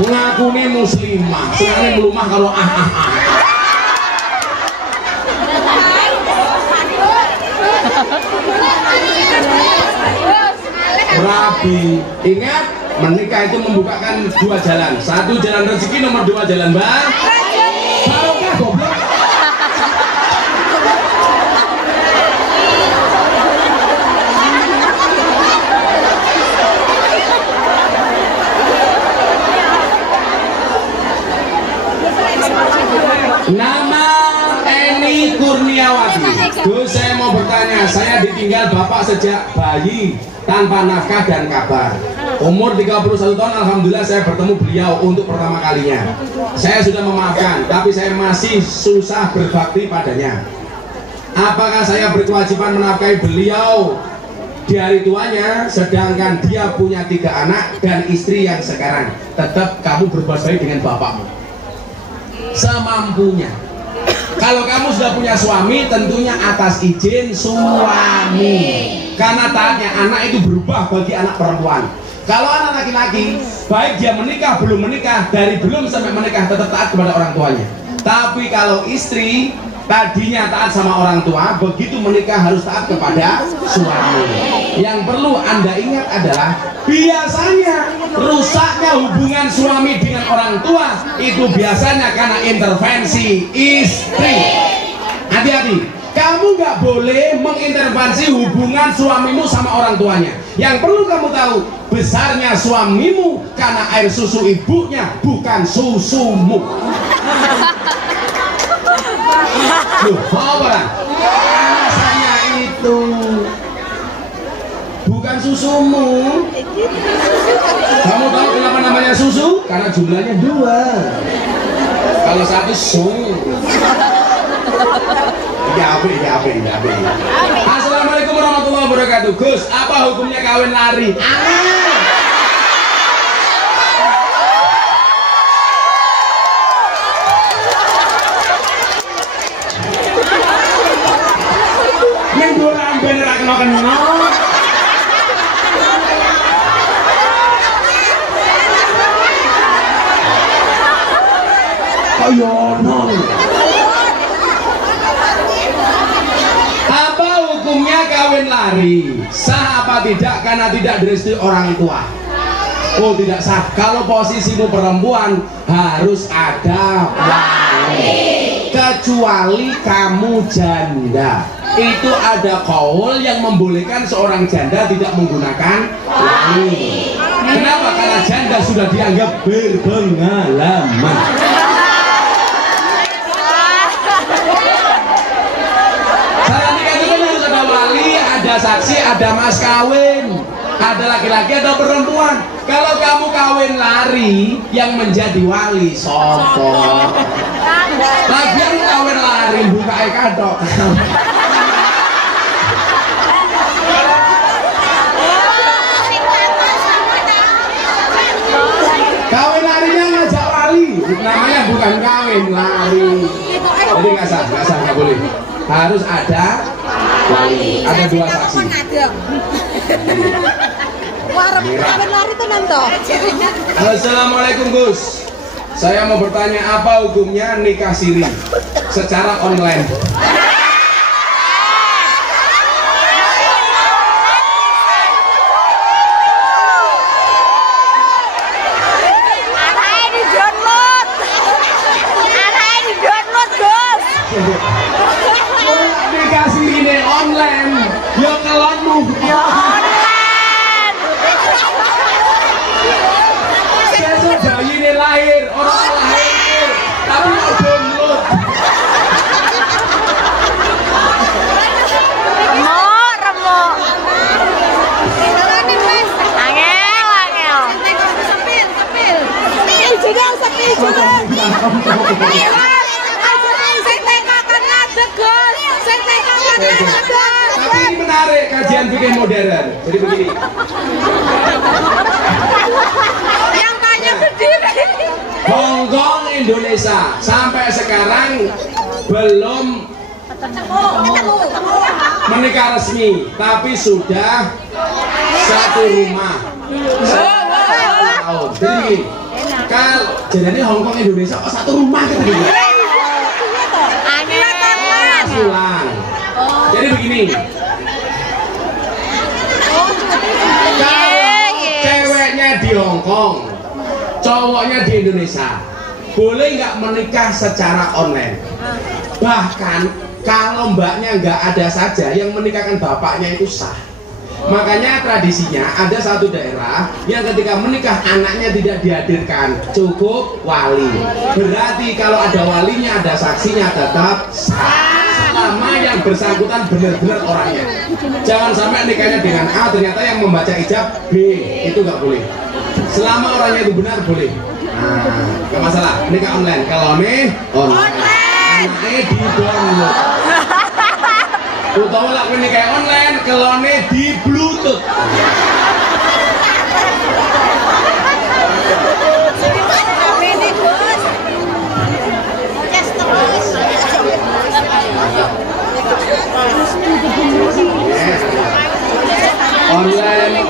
Ngaku nih muslimah, sekarang melumah kalau Rabi. Ingat, menikah itu membukakan 2 jalan. 1 jalan rezeki, nomor 2 jalan barokah goblok. Nama Eni Kurniawati. Gus, saya mau bertanya, saya ditinggal bapak sejak bayi tanpa nafkah dan kabar. Umur 31 tahun, alhamdulillah saya bertemu beliau untuk pertama kalinya. Saya sudah memaafkan, tapi saya masih susah berbakti padanya. Apakah saya berkewajiban menafkahi beliau di hari tuanya, sedangkan dia punya 3 anak dan istri yang sekarang? Tetap kamu berbuat baik dengan bapakmu semampunya. Kalau kamu sudah punya suami, tentunya atas izin suami. Karena taatnya anak itu berubah bagi anak perempuan. Kalau anak laki-laki, baik dia menikah, belum menikah, dari belum sampai menikah tetap taat kepada orang tuanya. Tapi kalau istri, tadinya taat sama orang tua, begitu menikah harus taat kepada suami. Yang perlu Anda ingat adalah, biasanya rusaknya hubungan suami dengan orang tua itu biasanya karena intervensi istri. Hati-hati, kamu nggak boleh mengintervensi hubungan suamimu sama orang tuanya. Yang perlu kamu tahu, besarnya suamimu karena air susu ibunya, bukan susumu. Loh, apa? Rasanya itu bukan susumu. Kamu tahu kenapa namanya susu? Karena jumlahnya 2. Kalau 1 su. Ya. Assalamualaikum warahmatullahi wabarakatuh. Gus, apa hukumnya kawin lari? Yang orang bener kena. Ayo nol. Apa hukumnya kawin lari? Sah apa tidak karena tidak direstui orang tua? Oh, tidak sah. Kalau posisimu perempuan harus ada wali. Kecuali kamu janda. Itu ada kaul yang membolehkan seorang janda tidak menggunakan wali. Kenapa? Karena janda sudah dianggap berpengalaman. Saat nikah itu kan harus ada wali, ada saksi, ada mas kawin. Ada laki-laki atau perempuan? Kalau kamu kawin lari, yang menjadi wali sopo. Lagian kawin lari buka kadok. Kawin larinya ngajak wali, namanya bukan kawin lari. Jadi nggak sah, nggak boleh. Harus ada wali, ada dua saksi. Assalamualaikum Gus. Saya mau bertanya apa hukumnya nikah siri secara online? Nikah siri ini online, ya kelonmu. Bayi ini lahir, orang lahir, tapi mau download. Remuk. Angel. Sepil. Tapi ini menarik, kajian bikin modern. Jadi begini. Yang tanya berdiri. Hongkong Indonesia sampai sekarang belum menikah resmi, tapi sudah satu rumah. Tahun. Jadi begini. Kalau jadi Hongkong Indonesia satu rumah kan gitu. Pulang. Jadi begini. Kalau ceweknya di Hongkong, cowoknya di Indonesia, boleh nggak menikah secara online? Bahkan kalau mbaknya nggak ada saja, yang menikahkan bapaknya itu sah. Makanya tradisinya ada satu daerah yang ketika menikah anaknya tidak dihadirkan, cukup wali. Berarti kalau ada walinya, ada saksinya, tetap sah. Selama yang bersangkutan benar-benar orangnya. Jangan sampai nikahnya dengan A, ternyata yang membaca ijab B, itu nggak boleh. Selama orangnya itu benar boleh. Nah, nggak masalah. Nikah online. Kalau nih online, anaknya di download. Utawa lah nikah online, kalau nih di Bluetooth. Online.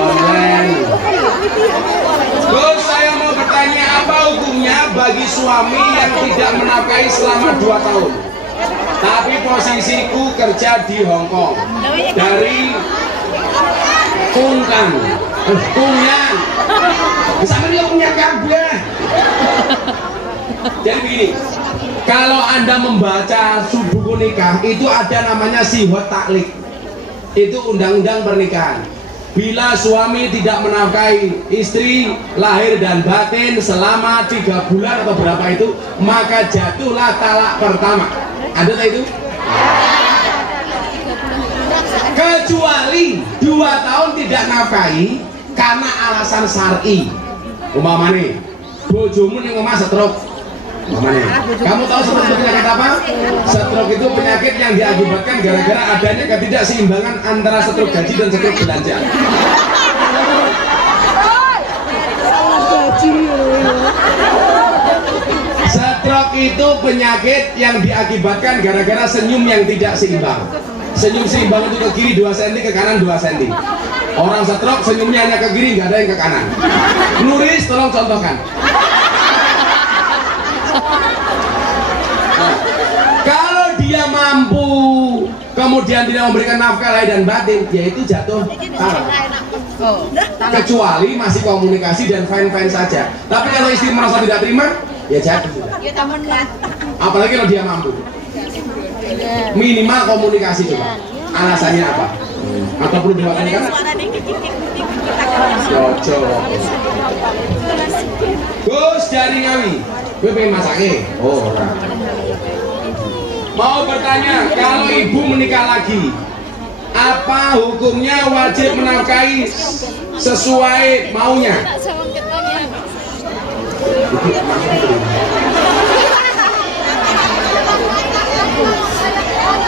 Terus saya mau bertanya, apa hukumnya bagi suami yang tidak menafkahi selama 2 tahun? Tapi posisiku kerja di Hongkong dari Kunkan, Kunyan, sama dia punya kabel. Jadi begini, kalau Anda membaca buku nikah itu ada namanya sihot taklik, itu undang-undang pernikahan. Bila suami tidak menafkahi istri lahir dan batin selama 3 bulan atau berapa itu, maka jatuhlah talak pertama. Ada tak itu? Kecuali 2 tahun tidak nafkahi karena alasan syar'i. Umpamane bojomu ning omah stroke. Umpamane. Kamu tahu stroke itu penyakit apa? Stroke itu penyakit yang diakibatkan gara-gara adanya ketidakseimbangan antara stroke gaji dan stroke belanja. Stroke itu penyakit yang diakibatkan gara-gara senyum yang tidak seimbang. Senyum seimbang itu ke kiri 2 cm, ke kanan 2 cm. Orang stroke senyumnya hanya ke kiri, nggak ada yang ke kanan. Nuris, tolong contohkan. Nah, kalau dia mampu kemudian tidak memberikan nafkah lahir dan batin, yaitu jatuh talak. Kecuali masih komunikasi dan fine-fine saja. Tapi kalau istri merasa tidak terima, ya jatuh sudah. Apalagi kalau dia mampu. Minimal komunikasi coba. Alasannya apa? Atau perlu diwakilkan? Cocok. Gus dari Ngawi, gue pengen masaknya. Oh, orang. Mau bertanya, kalau ibu menikah lagi, Apa hukumnya wajib menafkahi sesuai maunya?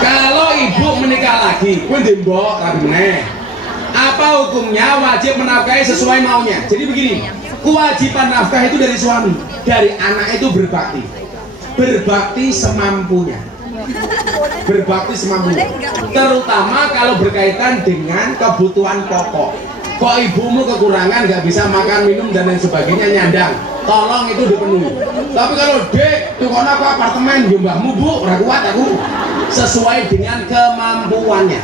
Kalau ibu menikah lagi, kuwi ndembok lagi meneh. Apa hukumnya wajib menafkahi sesuai maunya? Jadi begini, kewajiban nafkah itu dari suami, dari anak itu berbakti. Berbakti semampunya. Berbakti semampunya. Terutama kalau berkaitan dengan kebutuhan pokok. Kok ibumu kekurangan, nggak bisa makan, minum dan lain sebagainya, nyandang, tolong itu dipenuhi. Tapi kalau dek, tuh kono aku apartemen, mbahmu bu, ora kuat aku. Sesuai dengan kemampuannya,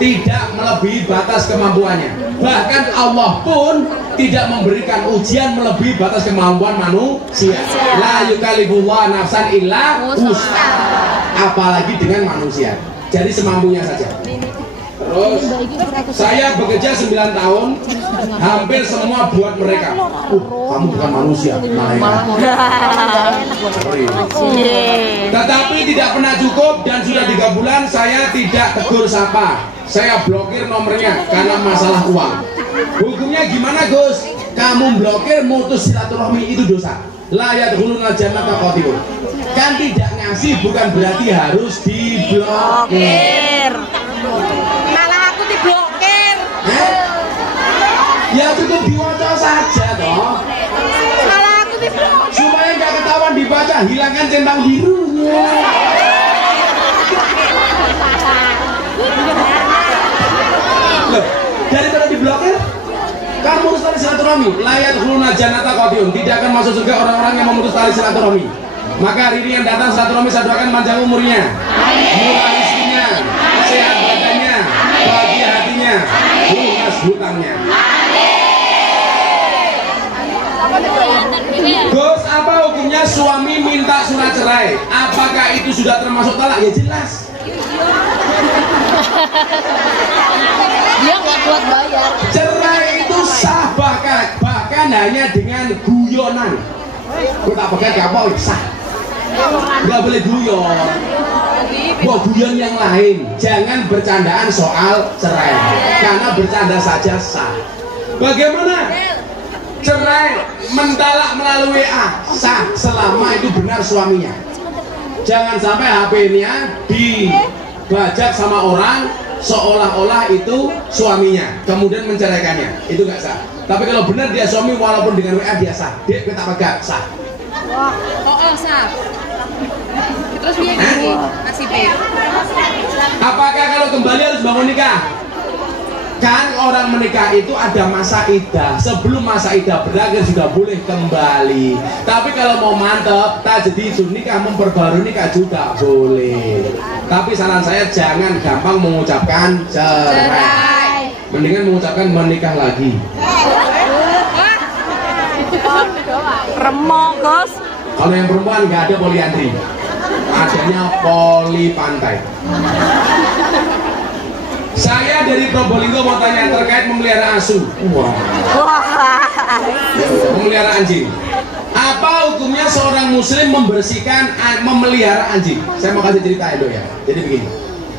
tidak melebihi batas kemampuannya. Bahkan Allah pun tidak memberikan ujian melebihi batas kemampuan manusia. La yukallifullahu nafsan illa wus'aha. Apalagi dengan manusia. Jadi semampunya saja. Terus saya bekerja 9 tahun, hampir semua buat mereka. Kamu bukan manusia, malaikat. Tetapi tidak pernah cukup dan sudah 3 bulan saya tidak tegur sapa. Saya blokir nomornya karena masalah uang. Hukumnya gimana Gus? Kamu blokir, mutus silaturahmi itu dosa. La yadkhuluna jannata qatibun. Kan tidak ngasih bukan berarti harus diblokir. Malah aku diblokir. Ya cukup diwaca saja toh. Malah aku diblokir. Supaya nggak ketahuan dibaca, hilangkan centang birunya. Loh, daripada diblokir, kamu urus tali silaturahmi. Layat huluna janata qatibun. Tidak akan masuk surga orang-orang yang memutus tali silaturahmi. Maka hari ini yang datang silaturahmi saya doakan panjang umurnya, murah rezekinya, sehat badannya, bahagia hatinya, lunas hutangnya. Gus, apa hukumnya suami minta surat cerai? Apakah itu sudah termasuk talak? Ya jelas. Dia buat bayar. Cerai itu sah bahkan hanya dengan guyonan. Gue tak pegang kapok sah. Nggak boleh guyon. Buat guyon yang lain. Jangan bercandaan soal cerai. Karena bercanda saja sah. Bagaimana? Cerai mentalak melalui WA sah selama itu benar suaminya. Jangan sampai HP-nya dibajak sama orang seolah-olah itu suaminya, kemudian menceraikannya. Itu nggak sah. Tapi kalau benar dia suami walaupun dengan WA dia sah. Dia kita pegang sah. Oh, sah. Terus dia gini, masih B. Apakah kalau kembali harus bangun nikah? Kan orang menikah itu ada masa iddah. Sebelum masa iddah berakhir sudah boleh kembali. Tapi kalau mau mantep, tak jadi itu nikah memperbarui nikah juga boleh. Tapi saran saya jangan gampang mengucapkan cerai. Mendingan mengucapkan menikah lagi. Remok, Gus. Kalau yang perempuan nggak ada poliandri, adanya poli pantai. Saya dari Probolinggo mau tanya terkait memelihara asu. Wah. Memelihara anjing. Apa hukumnya seorang muslim membersihkan memelihara anjing? Saya mau kasih cerita ya. Jadi begini.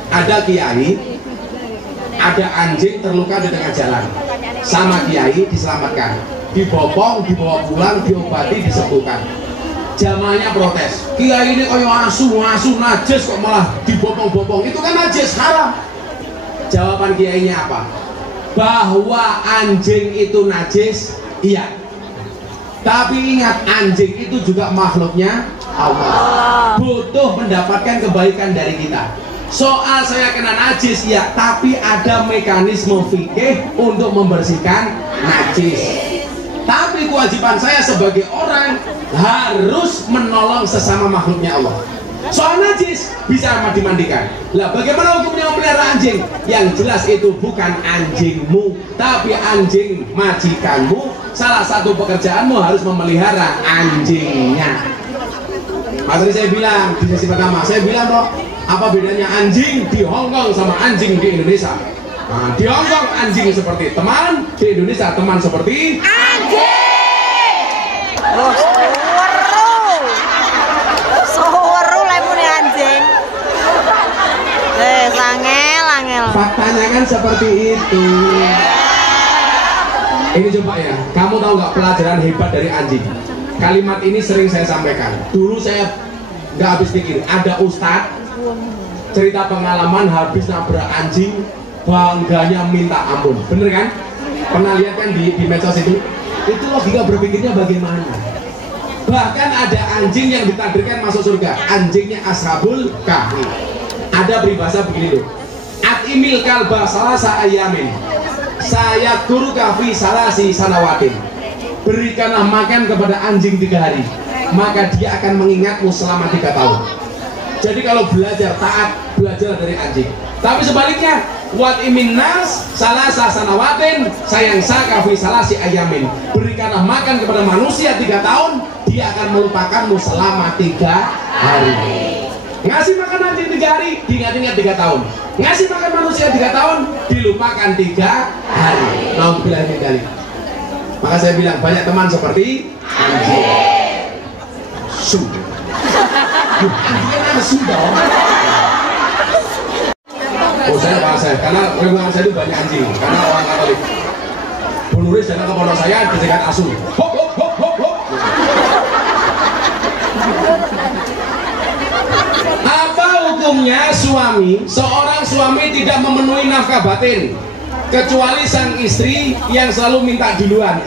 Ada kiai, ada anjing terluka di tengah jalan. Sama kiai diselamatkan. Dibopong, dibawa pulang, diobati, disembuhkan. Jamaahnya protes. Kiai ini kayak asu najis kok malah dibopong-bopong. Itu kan najis, haram. Jawaban kiainya apa? Bahwa anjing itu najis, iya. Tapi ingat, anjing itu juga makhluknya Allah. Butuh mendapatkan kebaikan dari kita. Soal saya kena najis, ya, tapi ada mekanisme fikih untuk membersihkan najis. Tapi kewajiban saya sebagai orang harus menolong sesama makhluknya Allah. Soal najis bisa dimandikan. Lah bagaimana hukumnya memelihara anjing? Yang jelas itu bukan anjingmu, tapi anjing majikanmu. Salah satu pekerjaanmu harus memelihara anjingnya. Mas tadi saya bilang di sesi pertama, saya bilang toh, apa bedanya anjing di Hongkong sama anjing di Indonesia? Nah, di Hongkong anjing seperti teman, di Indonesia teman seperti anjing. Angel. Faktanya Jangan seperti itu. Ini coba ya, kamu tahu nggak pelajaran hebat dari anjing? Kalimat ini sering saya sampaikan. Dulu saya nggak habis pikir. Ada ustadz cerita pengalaman habis nabrak anjing, bangganya minta ampun. Bener kan? Pernah lihat kan di medsos itu? Itu logika berpikirnya bagaimana? Bahkan ada anjing yang ditakdirkan masuk surga. Anjingnya Ashabul Kahfi. Ada peribahasa begini loh. Atimil kalba salasa ayamin, saya guru kahfi salasi sanawatin. Berikanlah makan kepada anjing 3 hari, maka dia akan mengingatmu selama 3 tahun. Jadi kalau belajar taat, belajar dari anjing. Tapi sebaliknya, wat imin nas salasa sanawatin, sayang sakafi salasi ayamin. Berikanlah makan kepada manusia 3 tahun, dia akan melupakanmu selama 3 hari. Ngasih makan anjing 3 hari, diingat-ingat 3 tahun. Ngasih makan manusia 3 tahun, dilupakan 3 hari. Nah, bilang kali. Maka saya bilang banyak teman seperti anjing. Sudah. Anjingnya nama sudah. Oh, saya bahasa karena lingkungan saya itu banyak anjing. Karena orang Katolik. Bu Nuris datang ke pondok saya dicegat asu. Hop hop hop hop hop. Apa hukumnya suami? Seorang suami tidak memenuhi nafkah batin kecuali sang istri yang selalu minta duluan.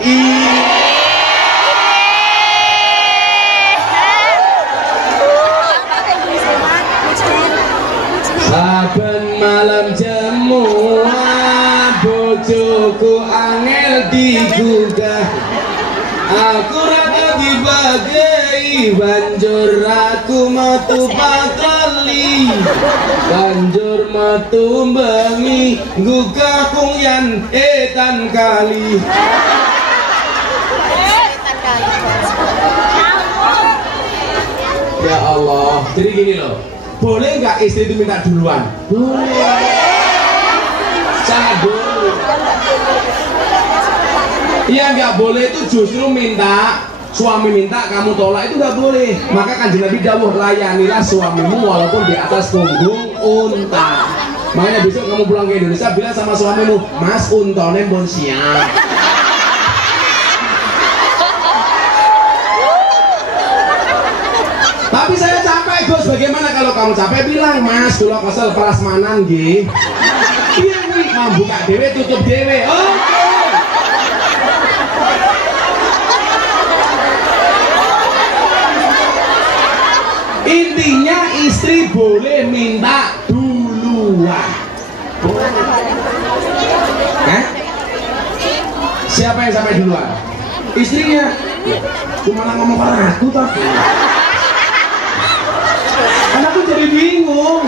Saben malam jamuan bojoku angel digugah, aku rada dibagi, banjur aku metu patroli, banjur metu bengi, gugah kungyan etan kali. Ya Allah, jadi gini loh, boleh nggak istri itu minta duluan? Boleh. Sangat boleh. Iya, nggak boleh itu justru minta, suami minta kamu tolak, itu nggak boleh. Maka Kanjeng Nabi dawuh, layanilah suamimu walaupun di atas punggung unta. Makanya besok kamu pulang ke Indonesia bilang sama suamimu, Mas untone pun siap. Tapi saya capek Gus, bagaimana kalau kamu capek? Bilang, Mas, kula kesel prasmanan nggih. Iya nih, mau buka dewe tutup dewe. Oke. Intinya istri boleh minta duluan. Hah? Siapa yang sampai duluan? Istrinya. Gimana ngomong ke aku tapi? Kan aku jadi bingung.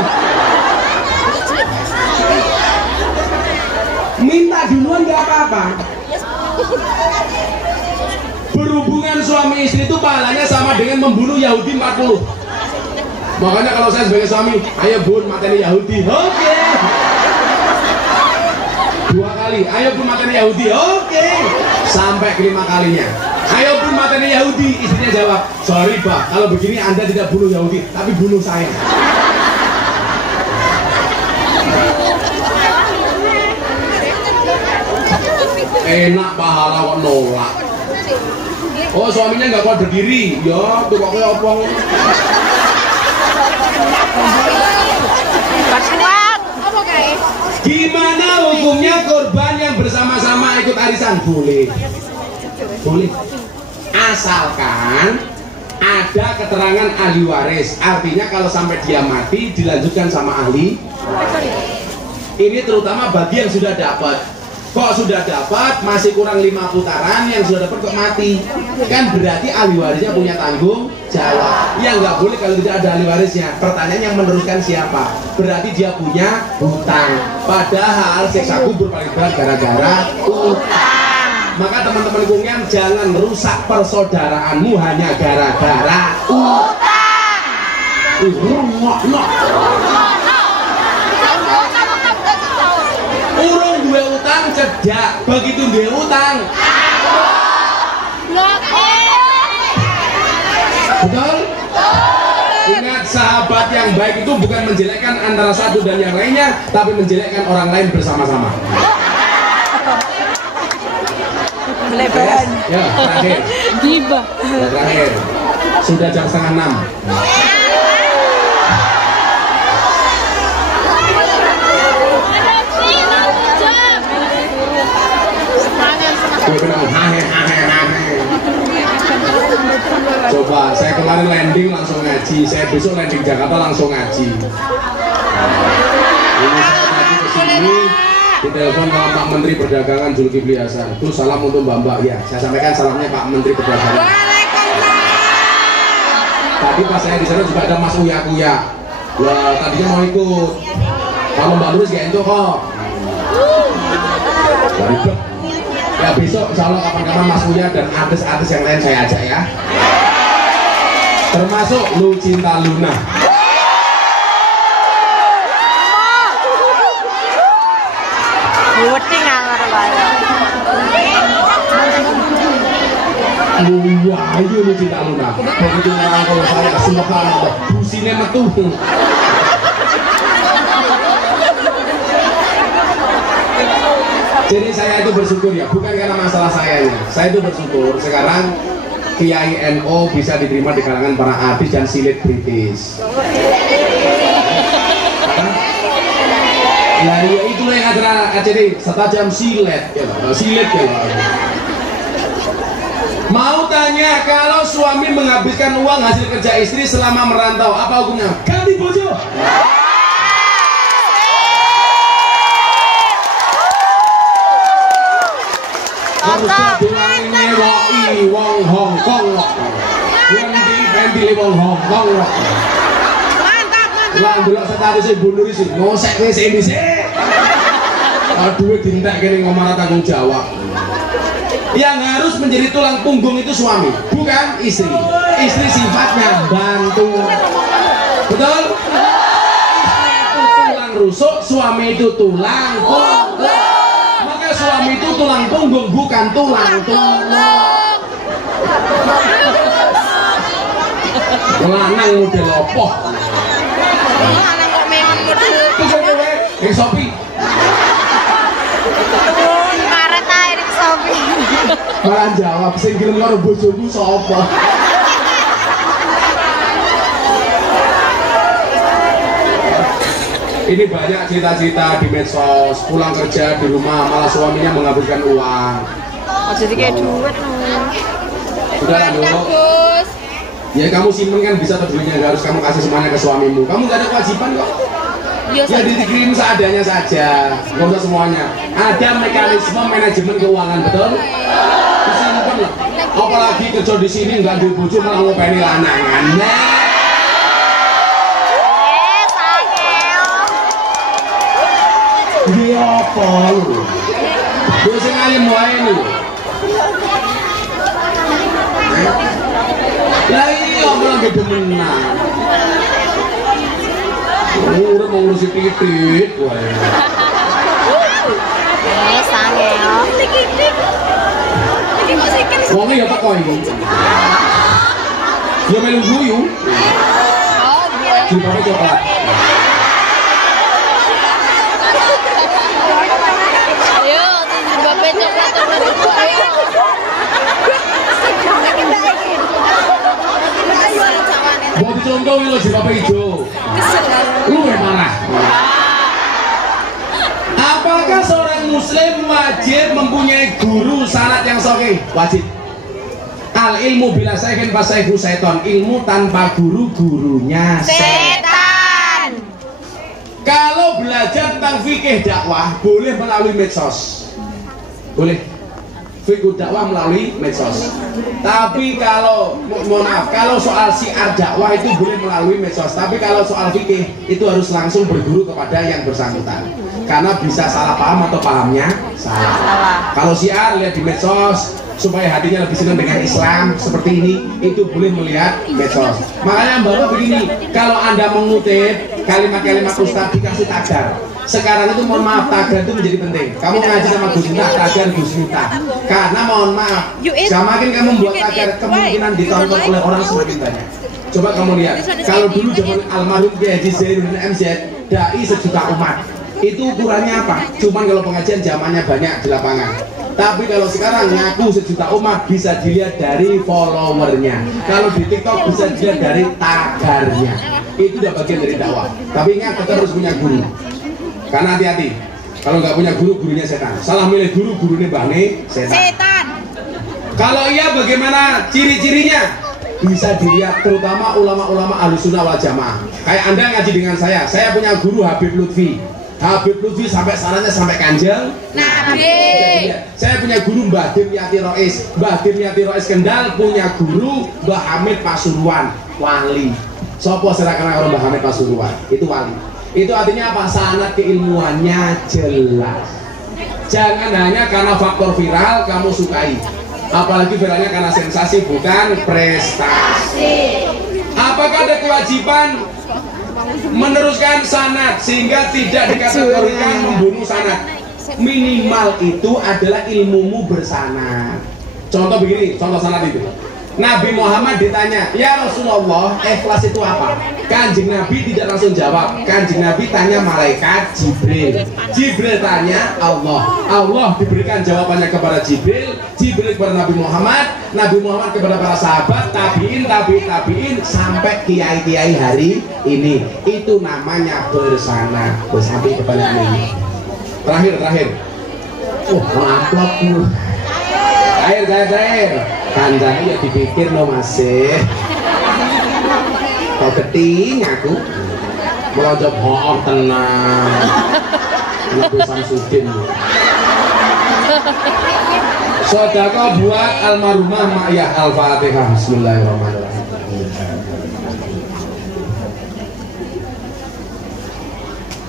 Minta duluan gak apa-apa. Berhubungan suami istri itu pahalanya sama dengan membunuh Yahudi 40. Makanya kalau saya sebagai suami, ayo bun mateni Yahudi. Oke. 2 kali, ayo bun mateni Yahudi. Oke. Sampai ke 5 kalinya. Ayo bun mateni Yahudi. Istrinya jawab, sorry Pak, kalau begini Anda tidak bunuh Yahudi, tapi bunuh saya. Enak pahala kok nolak. Oh, suaminya nggak kuat berdiri. Ya, tuh kok kayak opong. Gimana hukumnya korban yang bersama-sama ikut arisan? Boleh. Boleh. Asalkan ada keterangan ahli waris. Artinya kalau sampai dia mati dilanjutkan sama ahli. Ini terutama bagi yang sudah dapat. Kok sudah dapat masih kurang 5 putaran, yang sudah dapat kok mati, kan berarti ahli warisnya punya tanggung jawab. Ya nggak boleh kalau tidak ada ahli warisnya. Pertanyaan yang meneruskan siapa? Berarti dia punya hutang. Padahal siksa kubur paling berat gara-gara hutang. Maka teman-teman kungyan jangan rusak persaudaraanmu hanya gara-gara hutang. Urung duwe utang cedak, begitu duwe utang. Betul? Ingat sahabat Sifat yang baik itu bukan menjelekkan antara satu dan yang lainnya, tapi menjelekkan orang lain bersama-sama. Lebaran. Ya, terakhir. Gibah. Terakhir. Sudah jam 5:30. Coba, saya kemarin landing langsung ngaji, saya besok landing Jakarta langsung ngaji. Ini saya tadi kesini, ditelepon sama Pak Menteri Perdagangan Zulkifli Hasan. Itu salam untuk Mbak-mbak ya. Saya sampaikan salamnya Pak Menteri Perdagangan. Tadi pas saya di sana juga ada Mas Uya-Uya. Wah, tadinya mau ikut. Kalau Mbak Lurus gak itu kok. Ribet. Ya besok insya Allah kapan-kapan Mas Uya dan artis-artis yang lain saya ajak ya. Termasuk Lucinta Luna. Buti ngangar banget. Wah, itu Lucinta Luna. Begitu ngerangkul saya, subhanallah, businya metu. Jadi saya itu bersyukur ya, bukan karena masalah sayanya. Saya itu bersyukur sekarang Kiai NO bisa diterima di kalangan para artis dan selebritis. Nah, ya itulah yang ada ACD, setajam silet ya, silet ya. Mau tanya, kalau suami menghabiskan uang hasil kerja istri selama merantau, apa hukumnya? Ganti bojo. Wong Hong Kong loh. Yang di wong Hong Kong loh. Lah delok statusnya Bu Nuri sih, ngosek wis ini sih. Aduh, dintek kene ngomong tanggung jawab. Yang harus menjadi tulang punggung itu suami, bukan istri. Istri sifatnya bantu. Betul? Istri itu tulang rusuk, suami itu tulang punggung. Maka suami itu tulang punggung, bukan tulang tulung. Lanang model opo? Lanang kok memang model. Sopi. Karet ae ning Sopi. Malah jawab sing gelem karo bojomu sapa? Ini banyak cerita-cerita di medsos, pulang kerja di rumah malah suaminya menghabiskan uang. Oh, jadi kayak duit no. Sudah lanjut. Ya kamu simpen kan bisa terduitnya, nggak harus kamu kasih semuanya ke suamimu. Kamu nggak ada kewajiban kok. Ya dikirim seadanya saja, nggak usah semuanya. Ada mekanisme manajemen keuangan, betul? Disimpan lah. Apalagi kerja di sini nggak dibujuk malah ngopeni lanangan. Dia apa lu? Gue sing ayem wae lu. Lah iya malah gede menang. Udah mau ngurusin titik wae. Sangeo. Wongnya ya teko iki. Ya melu guyu. Oh, iya. Jilbabnya coklat. Ayo, jilbabnya coklat itu ayo. Mau dicontoh lo jilbabnya hijau. Lu yang marah. Apakah seorang muslim wajib mempunyai guru syarat yang sahih? Wajib. Al ilmu bila sayhin fasayhu seton. Ilmu tanpa guru, gurunya setan. Kalau belajar tentang fikih dakwah boleh melalui medsos. Boleh. Fikih dakwah melalui medsos. Tapi kalau mohon maaf, kalau soal syiar dakwah itu boleh melalui medsos. Tapi kalau soal fikih itu harus langsung berguru kepada yang bersangkutan. Karena bisa salah paham atau pahamnya salah. Kalau syiar lihat di medsos supaya hatinya lebih senang dengan Islam seperti ini, itu boleh melihat medsos. Makanya Mbak begini, kalau Anda mengutip kalimat-kalimat Ustaz dikasih tagar. Sekarang itu mohon maaf, tagar itu menjadi penting. Kamu ngaji sama Gus Miftah, tagar Gus Miftah. Karena mohon maaf, semakin kamu membuat tagar, kemungkinan ditonton oleh orang semakin banyak. Coba kamu lihat, kalau dulu zaman almarhum Kiai Haji Zainuddin MZ, dai sejuta umat, itu ukurannya apa? Cuman kalau pengajian zamannya banyak di lapangan. Tapi kalau sekarang ngaku sejuta umat bisa dilihat dari followernya. Kalau di TikTok bisa dilihat dari tagarnya. Itu udah bagian dari dakwah. Tapi ingat, kita harus punya guru. Karena hati-hati, kalau nggak punya guru, gurunya setan. Salah milih guru, gurunya bahne setan. Kalau iya, bagaimana ciri-cirinya? Bisa dilihat terutama ulama-ulama Ahlussunnah wal Jamaah. Kayak Anda ngaji dengan saya punya guru Habib Lutfi. Habib Lutfi sampai sananya sampai Kanjeng Nabi. Saya punya guru Mbah Dimyati Rois. Mbah Dimyati Rois Kendal punya guru Mbah Hamid Pasuruan, wali. Sopo serahkan orang Mbah Hamid Pasuruan, itu wali. Itu artinya apa? Sanad keilmuannya jelas. Jangan hanya karena faktor viral kamu sukai. Apalagi viralnya karena sensasi bukan prestasi. Apakah ada kewajiban meneruskan sanad sehingga tidak dikategorikan membunuh sanad? Minimal itu adalah ilmumu bersanad. Contoh begini, contoh sanad itu. Nabi Muhammad ditanya, ya Rasulullah, ikhlas itu apa? Kanjeng Nabi tidak langsung jawab. Kanjeng Nabi tanya malaikat Jibril. Jibril tanya Allah. Allah diberikan jawabannya kepada Jibril. Jibril kepada Nabi Muhammad. Nabi Muhammad kepada para sahabat, tabiin, tabiin, sampai kiai-kiai hari ini. Itu namanya bersanad. Sampai kebanyakan ini. Terakhir. Amplop tuh. Terakhir. Kandangnya ya dipikir no masih. Kau keting aku melonjok hoor tenang. Nabi Samsudin. Sedekah buat almarhumah Ma'iyah Al-Fatihah. Bismillahirrahmanirrahim.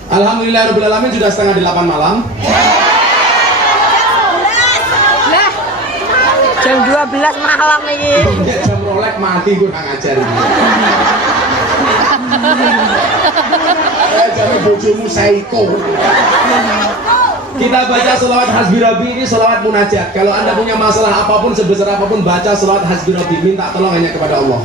Alhamdulillahirrahmanirrahim. Sudah setengah 8 malam. Jam 12 malam ini. Jam rolek mati gue nggak ngajar. Jadi bojomu psycho. Kita baca sholawat Hasbi Rabbi ini sholawat munajat. Kalau Anda punya masalah apapun sebesar apapun, baca sholawat Hasbi Rabbi, minta tolong hanya kepada Allah.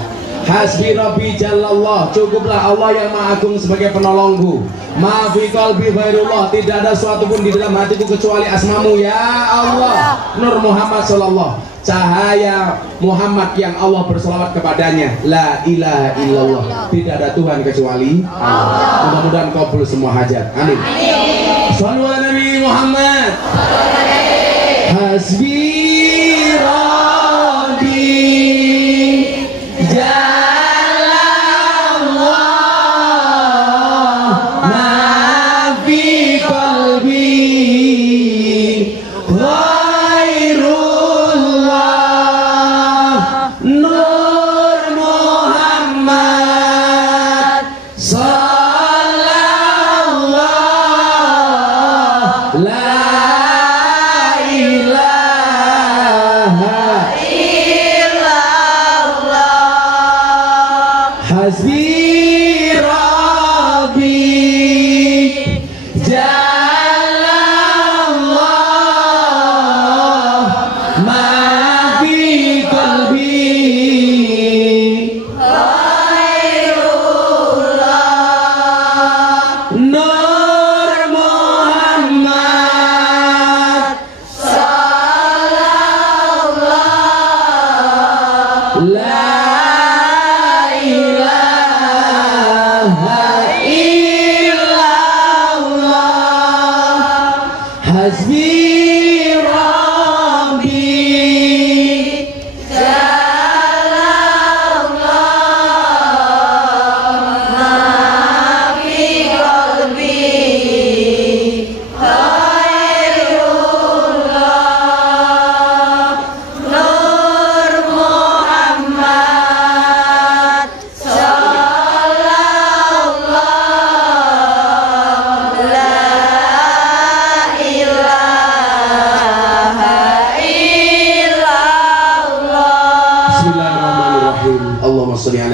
Hasbi Rabbi Jallallah, cukuplah Allah yang Maha Agung sebagai penolongku. Ma fi qalbi ghairullah, tidak ada sesuatu pun di dalam hatiku kecuali asmamu ya Allah. Nur Muhammad sallallahu, cahaya Muhammad yang Allah berselawat kepadanya. La ilaha illallah, tidak ada Tuhan kecuali Allah. Mudah-mudahan kabul semua hajat. Amin. Shallu ala Nabi Muhammad. Hasbi Rabbi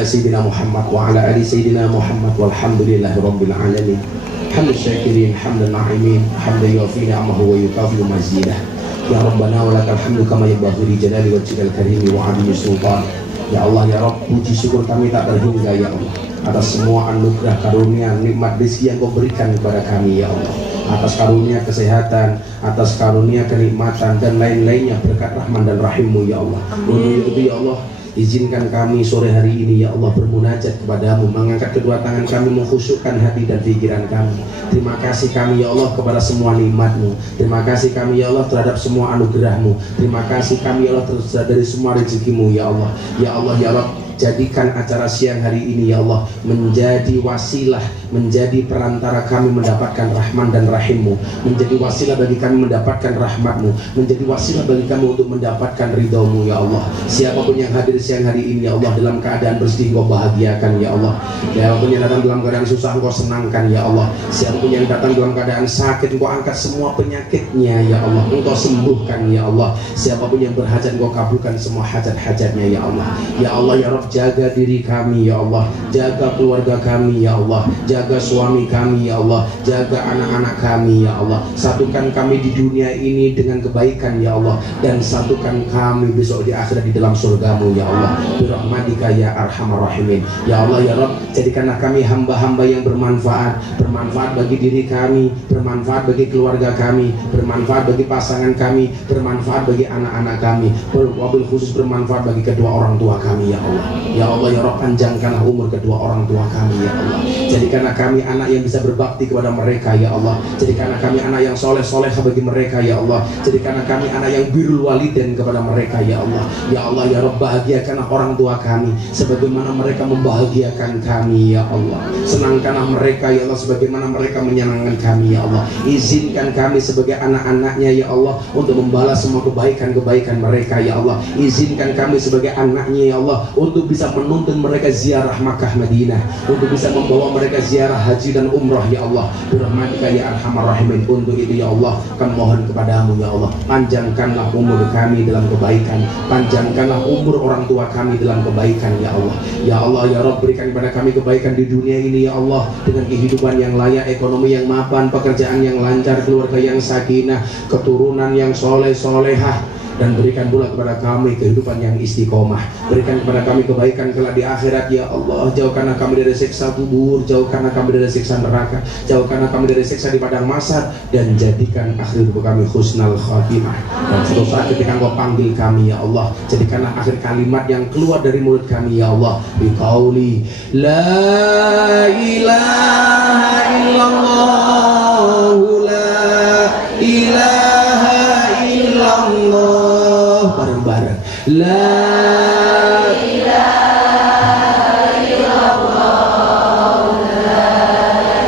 Sayyidina Muhammad wa ala ali Sayyidina Muhammad walhamdulillahi rabbil alamin. Hamdul syakirin, hamdan na'imin, hamdan yuafi ni'amahu wa yukafi mazidah. Ya Rabbana wa lakal hamdu kama yanbaghi li jalali wajhikal karim wa 'azimi sultan. Ya Allah ya Rabb, puji syukur kami tak terhingga ya Allah atas semua anugerah karunia nikmat rezeki yang kau berikan kepada kami ya Allah, atas karunia kesehatan, atas karunia kenikmatan dan lain-lainnya berkat rahman dan rahimmu ya Allah. Untuk itu ya Allah, izinkan kami sore hari ini ya Allah bermunajat kepadamu, mengangkat kedua tangan kami, mengkhusyukkan hati dan pikiran kami. Terima kasih kami ya Allah kepada semua nikmatmu. Terima kasih kami ya Allah terhadap semua anugerahmu. Terima kasih kami ya Allah dari semua rezekimu ya Allah. Ya Allah ya Allah, jadikan acara siang hari ini ya Allah menjadi wasilah, menjadi perantara kami mendapatkan rahman dan rahimmu, menjadi wasilah bagi kami mendapatkan rahmatmu, menjadi wasilah bagi kami untuk mendapatkan ridhomu ya Allah. Siapapun yang hadir siang hari ini ya Allah dalam keadaan bersedih, Engkau bahagiakan ya Allah. Siapapun yang datang dalam keadaan susah, Engkau senangkan ya Allah. Siapapun yang datang dalam keadaan sakit, Engkau angkat semua penyakitnya ya Allah, Engkau sembuhkan ya Allah. Siapapun yang berhajat, Engkau kabulkan semua hajat-hajatnya ya Allah. Ya Allah ya Rabb, jaga diri kami ya Allah, jaga keluarga kami ya Allah, jaga suami kami ya Allah, jaga anak-anak kami ya Allah. Satukan kami di dunia ini dengan kebaikan ya Allah, dan satukan kami besok di akhirat di dalam surgamu ya Allah, birahmatika ya arhamar rahimin. Ya Allah ya Rabb, jadikanlah kami hamba-hamba yang bermanfaat, bermanfaat bagi diri kami, bermanfaat bagi keluarga kami, bermanfaat bagi pasangan kami, bermanfaat bagi anak-anak kami, wabil khusus bermanfaat bagi kedua orang tua kami ya Allah. Ya Allah ya Rabb, panjangkanlah umur kedua orang tua kami ya Allah. Jadikanlah kami anak yang bisa berbakti kepada mereka ya Allah. Jadikanlah kami anak yang soleh-soleh bagi mereka ya Allah. Jadikanlah kami anak yang birrul walidain kepada mereka ya Allah. Ya Allah ya Rabb, bahagiakanlah orang tua kami sebagaimana mereka membahagiakan kami ya Allah. Senangkanlah mereka ya Allah sebagaimana mereka menyenangkan kami ya Allah. Izinkan kami sebagai anak-anaknya ya Allah untuk membalas semua kebaikan-kebaikan mereka ya Allah. Izinkan kami sebagai anaknya ya Allah untuk bisa menuntun mereka ziarah Makkah Madinah, untuk bisa membawa mereka ziarah haji dan umrah ya Allah, birahmatika ya arhamar rahimin. Untuk itu ya Allah, kami mohon kepadamu ya Allah, panjangkanlah umur kami dalam kebaikan, panjangkanlah umur orang tua kami dalam kebaikan ya Allah. Ya Allah ya Rabb, berikan kepada kami kebaikan di dunia ini ya Allah, dengan kehidupan yang layak, ekonomi yang mapan, pekerjaan yang lancar, keluarga yang sakinah, keturunan yang soleh-solehah, dan berikan pula kepada kami kehidupan yang istiqomah. Berikan kepada kami kebaikan kelak di akhirat ya Allah. Jauhkanlah kami dari siksa kubur, jauhkanlah kami dari siksa neraka, jauhkanlah kami dari siksa di padang mahsyar, dan jadikan akhir hidup kami husnal khatimah. Dan suatu saat ketika Engkau panggil kami ya Allah, jadikanlah akhir kalimat yang keluar dari mulut kami ya Allah, biqauli la ilaha illallah, la ilaha illallah. Bareng-bareng la ilaha illallah, la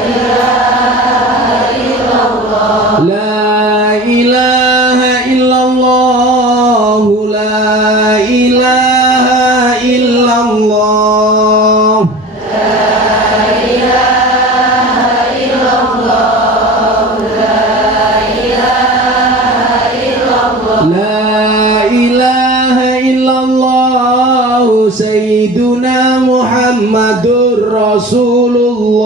ilaha illallah, la ilaha illallah, la ilaha illallah, la ilaha illallah, la ilaha illallah, Sayyiduna Muhammadur Rasulullah.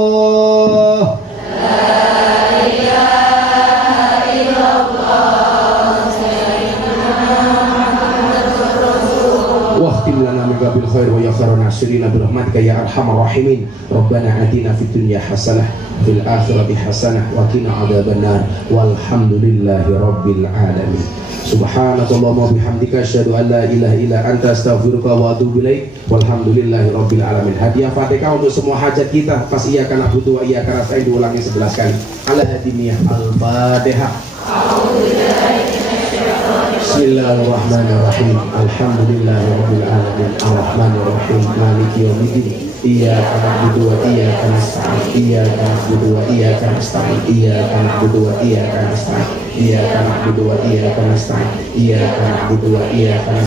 La ilaha illallah, Sayyiduna Muhammadur Rasulullah. Wahtim lana min bil khair wa ya khairan nasirina birahmatika ya arhamar rahimin. Rabbana atina fid dunya hasanah fil akhirati hasanah wa qina adzabannar. Walhamdulillahi rabbil alamin. Subhanakallahumma bihamdika asyhadu an la ilaha illa anta astaghfiruka wa atubu ilaik. Walhamdulillahi rabbil alamin. Hadiah Fatihah untuk semua hajat kita. Pas iya kana butuh wa iya kana saya diulangi 11 kali. Ala hadimiyah al-Fatihah. Bismillahirrahmanirrahim. Alhamdulillahi rabbil alamin. Arrahmanir rahim. Maliki yaumiddin. Iyyaka na'budu wa iyyaka nasta'in. Iyyaka na'budu wa iyyaka nasta'in. Iyyaka na'budu wa iyyaka nasta'in. Iyyaka na'budu wa iyyaka nasta'in. Iyyaka na'budu wa iyyaka